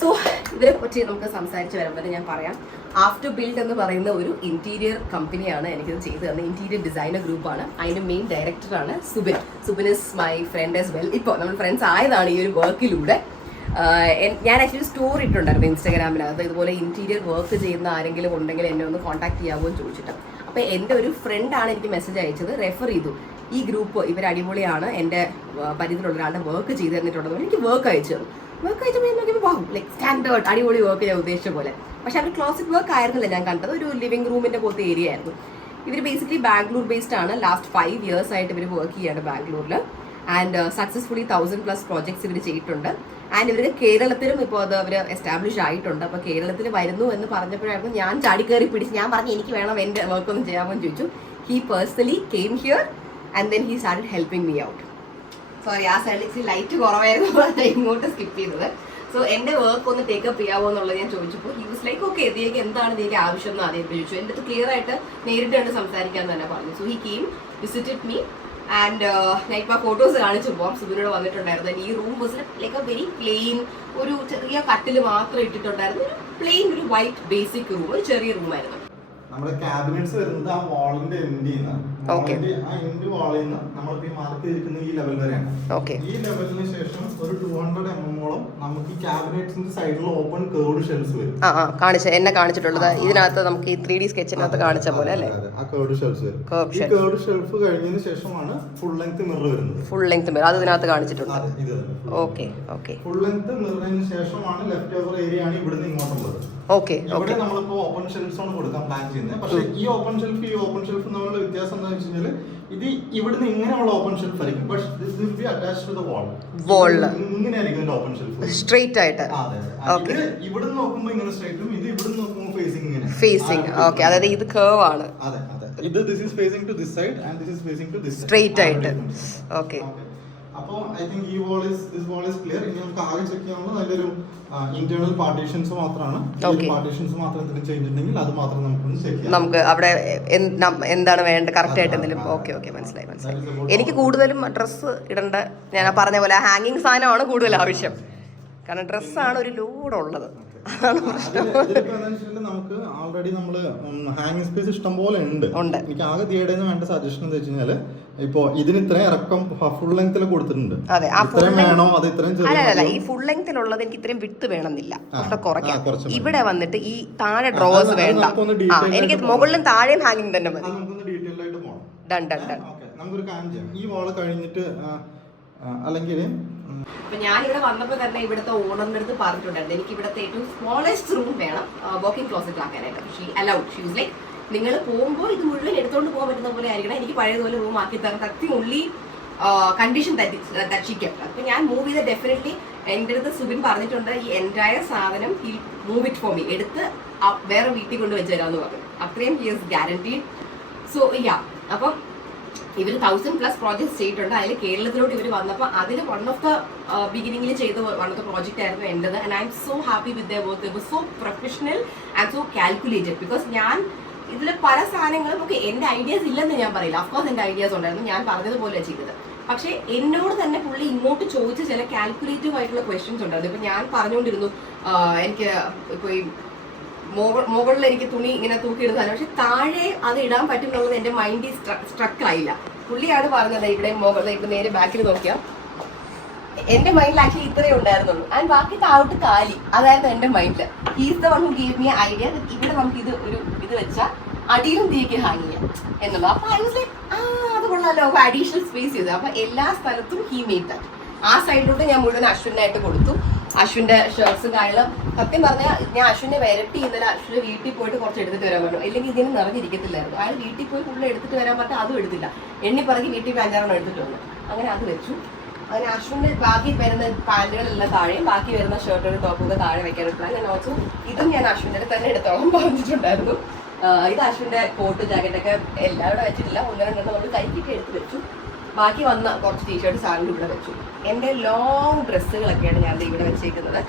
സോ ഇതിനെ പറ്റി നമുക്ക് സംസാരിച്ച് വരുമ്പോൾ ഞാൻ പറയാം. ആഫ്റ്റർ ബിൽഡ് എന്ന് പറയുന്ന ഒരു ഇന്റീരിയർ കമ്പനിയാണ് എനിക്കിത് ചെയ്തു തന്നത്. ഇന്റീരിയർ ഡിസൈനർ ഗ്രൂപ്പാണ്. അതിൻ്റെ മെയിൻ ഡയറക്ടറാണ് Subin. Subin is my friend as well. ഇപ്പോൾ നമ്മൾ ഫ്രണ്ട്സ് ആയതാണ് ഈ ഒരു വർക്കിലൂടെ. ഞാൻ ആക്ച്വലി സ്റ്റോറി ഇട്ടുണ്ടായിരുന്നു ഇൻസ്റ്റാഗ്രാമിനകത്ത്, ഇതുപോലെ ഇന്റീരിയർ വർക്ക് ചെയ്യുന്ന ആരെങ്കിലും ഉണ്ടെങ്കിൽ എന്നെ ഒന്ന് കോൺടാക്ട് ചെയ്യാമോ എന്ന് ചോദിച്ചിട്ട്. അപ്പോൾ എൻ്റെ ഒരു ഫ്രണ്ടാണ് എനിക്ക് മെസ്സേജ് അയച്ചത്, റെഫർ ചെയ്തു ഈ ഗ്രൂപ്പ് ഇവർ അടിപൊളിയാണ്, എൻ്റെ പരിധിയിലുള്ള ഒരാളുടെ വർക്ക് ചെയ്ത് തന്നിട്ടുള്ളത്. എനിക്ക് വർക്ക് അയച്ചു തന്നു. വർക്ക് അയച്ചപ്പോൾ ഞാൻ നോക്കിയപ്പോൾ വാഹു ലൈക്ക് സ്റ്റാൻഡേർഡ് അടിപൊളി വർക്ക് ഞാൻ ഉദ്ദേശിച്ച പോലെ. പക്ഷെ അവർ ക്ലോസറ്റ് വർക്ക് ആയിരുന്നില്ല ഞാൻ കണ്ടത്, ഒരു ലിവിംഗ് റൂമിൻ്റെ പോലത്തെ ഏരിയ ആയിരുന്നു. ഇവർ ബേസിക്കലി ബാംഗ്ലൂർ ബേസ്ഡ് ആണ്. ലാസ്റ്റ് 5 years ആയിട്ട് ഇവർ വർക്ക് ചെയ്യാണ് ബാംഗ്ലൂരിൽ. ആൻഡ് സക്സസ്ഫുള്ളി 1000+ പ്രോജക്ട്സ് ഇവർ ചെയ്തിട്ടുണ്ട്. ആൻഡ് ഇവർ കേരളത്തിലും ഇപ്പോൾ അത് അവർ എസ്റ്റാബ്ലിഷ് ആയിട്ടുണ്ട്. അപ്പോൾ കേരളത്തിൽ വരുന്നു എന്ന് പറഞ്ഞപ്പോഴായിരുന്നു ഞാൻ ചാടിക്കയറി പിടിച്ച് ഞാൻ പറഞ്ഞു എനിക്ക് വേണം എൻ്റെ വർക്കൊന്നും ചെയ്യാമെന്ന് ചോദിച്ചു. He personally came here and then he started helping me out. Sorry, ആ സൈഡിലേക്ക് ലൈറ്റ് കുറവായിരുന്നു ഇങ്ങോട്ട് സ്കിപ്പ് ചെയ്തത്. സോ എൻ്റെ വർക്ക് ഒന്ന് ടേക്കപ്പ് ചെയ്യാവോ എന്നുള്ളത് ഞാൻ ചോദിച്ചപ്പോൾ ഹി വാസ് ലൈക്ക് ഓക്കെ, ഇതിലേക്ക് എന്താണ് ഇതിലേക്ക് ആവശ്യം എന്ന് ആദ്യം ചോദിച്ചു. എൻ്റെ അടുത്ത് ക്ലിയർ ആയിട്ട് നേരിട്ട് കണ്ട് സംസാരിക്കാൻ തന്നെ പറഞ്ഞു. So he came visited me and ഞാൻ ഇപ്പോൾ ഫോട്ടോസ് കാണിച്ചപ്പോൾ സുബിനോട് വന്നിട്ടുണ്ടായിരുന്നു. ഈ room was like a very plain, ഒരു ചെറിയ കട്ടിൽ മാത്രം ഇട്ടിട്ടുണ്ടായിരുന്നു. ഒരു പ്ലെയിൻ ഒരു വൈറ്റ് ബേസിക് റൂം, ഒരു ചെറിയ റൂമായിരുന്നു. നമ്മുടെ ക്യാബിനറ്റ്സ് വരുന്നത് ആ വാളിന്റെ എൻഡിൽ നിന്ന് ആ എൻഡ് വാളിൽ നിന്ന് നമ്മളിപ്പോ മാർക്ക് ചെയ്തിരിക്കുന്ന ഈ ലെവൽ വരെയാണ്. ഈ ലെവലിന് ശേഷം ഒരു 200 mm നമുക്ക് ഈ ക്യാബിനറ്റ്സിന്റെ സൈഡിൽ ഓപ്പൺ കേർവ്ഡ് ഷെൽസ് വരും. എന്നെ കാണിച്ചിട്ടുള്ളത് ഇതിനകത്ത് നമുക്ക് ഈ 3D സ്കെച്ചിനകത്ത് കാണിച്ച പോലെ അല്ലേ, ആ കേർവ്ഡ് ഷെൽസ് വരും. ഈ കേർവ്ഡ് ഷെൽഫ് കഴിഞ്ഞതിന് ശേഷമാണ് ഫുൾ ലെങ്ത് മിറർ വരുന്നത്. ഫുൾ ലെങ്ത് മിറർ അത് ഇതിനകത്ത് കാണിച്ചിട്ടുണ്ട്. ഓക്കെ ഓക്കെ, ഫുൾ ലെങ്ത് മിററിന് ശേഷമാണ് ലെഫ്റ്റ് ഓവർ ഏരിയ ആണ് ഇവിടുന്ന് ഇങ്ങോട്ടുള്ളത്. ഓക്കെ, ഇവിടെ നമ്മളിപ്പോ ഓപ്പൺ ഷെൽഫ്സ് ആണ് കൊടുക്കാൻ പ്ലാൻ ചെയ്യുന്നത്. പക്ഷെ ഈ ഓപ്പൺ ഷെൽഫ് തമ്മിലുള്ള വ്യത്യാസം എന്താ വെച്ച് കഴിഞ്ഞാൽ ഇത് ഇവിടുന്ന് ഇങ്ങനെയുള്ള ഓപ്പൺ ഷെൽഫ് ആയിരിക്കും. പക്ഷെ this will be attached to the wall. ഇങ്ങനെ ആയിരിക്കും ഓപ്പൺ ഷെൽഫ് സ്ട്രെയിറ്റ് ആയിട്ട്. ഇത് ഇവിടുന്ന് നോക്കുമ്പോൾ ഇങ്ങനെ സ്ട്രെയിറ്റും, ഇത് ഇവിടുന്ന് നോക്കുമ്പോൾ ഫേസിംഗ് ഇങ്ങനെ ഫേസിംഗ്. ഓക്കെ, അതായത് ഇത് കർവ് ആണ്. അതെ അതെ, ഇത് this is facing to this side and this is facing to this side straight ആയിട്ട്. ഓക്കെ, അപ്പോൾ I think this wall is clear. ഇനി നമുക്ക് ആകെ ചെക്ക് ചെയ്യാനുള്ളത് നല്ലൊരു ഇന്റേണൽ പാർട്ടീഷൻസ് മാത്രമാണ്. പാർട്ടീഷൻസ് മാത്രം എന്തെങ്കിലും ചേഞ്ച് ഉണ്ടെങ്കിൽ അത് മാത്രം നമുക്കൊന്ന് ചെക്ക് ചെയ്യാം. നമുക്ക് അവിടെ എന്താണ് വേണ്ടത് കറക്റ്റ് ആയിട്ട് എന്തെങ്കിലും. ഓക്കെ ഓക്കെ, മനസ്സിലായി. എനിക്ക് കൂടുതലും ഡ്രസ്സ് ഇടേണ്ട, ഞാൻ പറഞ്ഞ പോലെ ഹാങ്ങിങ് സാധനമാണ് കൂടുതൽ ആവശ്യം. കാരണം ഡ്രസ്സാണ് ഒരു ലോഡ് ഉള്ളത്. നമുക്ക് ആൾറെഡി നമ്മള് ഹാങ്ങിങ് സ്പേസ് ഇഷ്ടം പോലെ ഉണ്ട്. എനിക്ക് ആകെ ദിയടേന്ന് വേണ്ട സജഷൻ എന്താ വെച്ച് കഴിഞ്ഞാല് ഇപ്പൊ ഇതിന് ഇത്രയും ഇറക്കം ഫുൾ ലെങ്ത്തിൽ കൊടുത്തിട്ടുണ്ട്. ഇത്രയും വേണോ അത് ഇത്രയും ചെറിയ? ഈ ഫുൾ ലെങ്ത്തിലുള്ളത് എനിക്ക് ഇത്രയും വിട്ട് വേണമെന്നില്ല, കുറയ്ക്കാം. ഇവിടെ വന്നിട്ട് ഈ താഴെ ഡ്രോവേഴ്സ് വേണ്ട, എനിക്ക് മുകളിലും താഴെയും ഹാങ്ങിങ് തന്നെ മതി. നമുക്കൊന്ന് ഡീറ്റെയിൽ ആയിട്ട് പോകണം. Done done done. നമുക്കൊരു കാര്യം ചെയ്യാം. ഈ വാള് കഴിഞ്ഞിട്ട് അല്ലെങ്കിൽ അപ്പൊ ഞാനിവിടെ വന്നപ്പോൾ തന്നെ ഇവിടുത്തെ ഓണറിന്റെ അടുത്ത് പറഞ്ഞിട്ടുണ്ടായിരുന്നു എനിക്ക് ഇവിടുത്തെ ഏറ്റവും സ്മോളസ്റ്റ് റൂം വേണം വാക്കിംഗ് ക്ലോസറ്റ് ആക്കാനായിട്ട്. She allowed. She was like നിങ്ങൾ പോകുമ്പോൾ ഇത് മുഴുവൻ എടുത്തോണ്ട് പോകാൻ പറ്റുന്ന പോലെ ആയിരിക്കണം, എനിക്ക് പഴയതുപോലെ റൂം ആക്കി തരാൻ സത്യം ഉള്ളി കണ്ടീഷൻ തച്ചിക്കാം. അപ്പൊ ഞാൻ മൂവ് ചെയ്ത ഡെഫിനറ്റ്ലി എൻ്റെ അടുത്ത് സുബിൻ പറഞ്ഞിട്ടുണ്ട് ഈ എൻറ്റയർ സാധനം he move it for me, എടുത്ത് വേറെ വീട്ടിൽ കൊണ്ട് വെച്ച് തരാമെന്ന് പറഞ്ഞു. അത്രയും he is guaranteed. So yeah, അപ്പം ഇവർ 1000+ പ്രോജക്ട്സ് ചെയ്തിട്ടുണ്ട്. അതിൽ കേരളത്തിലോട്ട് ഇവർ വന്നപ്പോൾ അതിൽ വൺ ഓഫ് ദ ബിഗിനിങ്ങിൽ ചെയ്ത വൺ ഓഫ് ദ പ്രോജക്റ്റ് ആയിരുന്നു എൻ്റെത്. And I'm so happy with the work. It was so professional and so calculated. Because ഞാൻ ഇതിൽ പല സാധനങ്ങളും ഒക്കെ എൻ്റെ ഐഡിയാസ് ഇല്ലെന്ന് ഞാൻ പറയില്ല. അഫ്കോഴ്സ് എൻ്റെ ഐഡിയാസ് ഉണ്ടായിരുന്നു, ഞാൻ പറഞ്ഞതുപോലെ ചെയ്തത്. പക്ഷേ എന്നോട് തന്നെ പുള്ളി ഇങ്ങോട്ട് ചോദിച്ച ചില കാൽക്കുലേറ്റീവ് ആയിട്ടുള്ള ക്വസ്റ്റ്യൻസ് ഉണ്ടായിരുന്നു. ഇപ്പം ഞാൻ പറഞ്ഞുകൊണ്ടിരുന്നു എനിക്ക് ഇപ്പോൾ ഈ മുകളിൽ എനിക്ക് തുണി ഇങ്ങനെ തൂക്കിയിടുന്നതാണ്, പക്ഷെ താഴെ അത് ഇടാൻ പറ്റും എന്നുള്ളത് എൻ്റെ മൈൻഡിൽ സ്ട്രക്ക് ആയില്ല. പുള്ളിയാണ് പറഞ്ഞത് ഇവിടെ മുകളിൽ ഇപ്പം നേരെ ബാക്കിൽ നോക്കിയാൽ എന്റെ മൈൻഡിൽ ആക്ച്വലി ഇത്രയേ ഉണ്ടായിരുന്നുള്ളൂ. ആൻഡ് ബാക്കി താഴോട്ട് കാലി, അതായിരുന്നു എന്റെ മൈൻഡിൽ. He's the one who gave me idea ഇവിടെ നമുക്ക് ഇത് വെച്ചാൽ അടിയിലും തീക്ക് ഹാങ് ചെയ്യാം എന്നുള്ളത്. അപ്പൊ ഐ വാസ് ലൈക്ക് അത് കൊള്ളാലോ, അഡീഷണൽ സ്പേസ് ചെയ്തു. അപ്പൊ എല്ലാ സ്ഥലത്തും ഹീ മെയ്ഡ് ദാറ്റ്. ആ സൈഡിലോട്ട് ഞാൻ മുഴുവൻ അശ്വിനായിട്ട് കൊടുത്തു. അശ്വിന്റെ ഷർട്ട്സും കാര്യങ്ങളും സത്യം പറഞ്ഞാൽ ഞാൻ അശ്വിനെ വരട്ടി ഇന്നലെ അശ്വിനെ വീട്ടിൽ പോയിട്ട് കുറച്ച് എടുത്തിട്ട് വരാൻ പറഞ്ഞു. അല്ലെങ്കിൽ ഇതിന് നിറഞ്ഞിരിക്കത്തില്ലായിരുന്നു. അയാൾ വീട്ടിൽ പോയി ഫുള്ള് എടുത്തിട്ട് വരാൻ പറഞ്ഞാൽ അതും എടുത്തില്ല. എണ്ണി പറഞ്ഞ് വീട്ടിൽ 5-6 എടുത്തിട്ട് വന്നു. അങ്ങനെ അത് വെച്ചു. അങ്ങനെ അശ്വിന്റെ ബാക്കി വരുന്ന പാൻറ്റുകളെല്ലാം താഴെയും ബാക്കി വരുന്ന ഷർട്ടുകളും ടോപ്പൊക്കെ താഴെ വെക്കാനുള്ള പ്ലാൻ. ഞാൻ ഓൾസോ ഇതും ഞാൻ അശ്വിന്റെ തന്നെ എടുത്തോളം പറഞ്ഞിട്ടുണ്ടായിരുന്നു. ഇത് അശ്വിന്റെ കോട്ട് ജാക്കറ്റൊക്കെ എല്ലാവരും വെച്ചിട്ടില്ല, 1-2 നമ്മൾ കൈക്കിട്ട് എടുത്ത് വെച്ചു. ബാക്കി വന്ന കുറച്ച് ടീഷർട്ട് സാധനം ഇവിടെ വെച്ചു. എൻ്റെ ലോങ് ഡ്രസ്സുകളൊക്കെയാണ് ഞാൻ ഇവിടെ വെച്ചേക്കുന്നത്.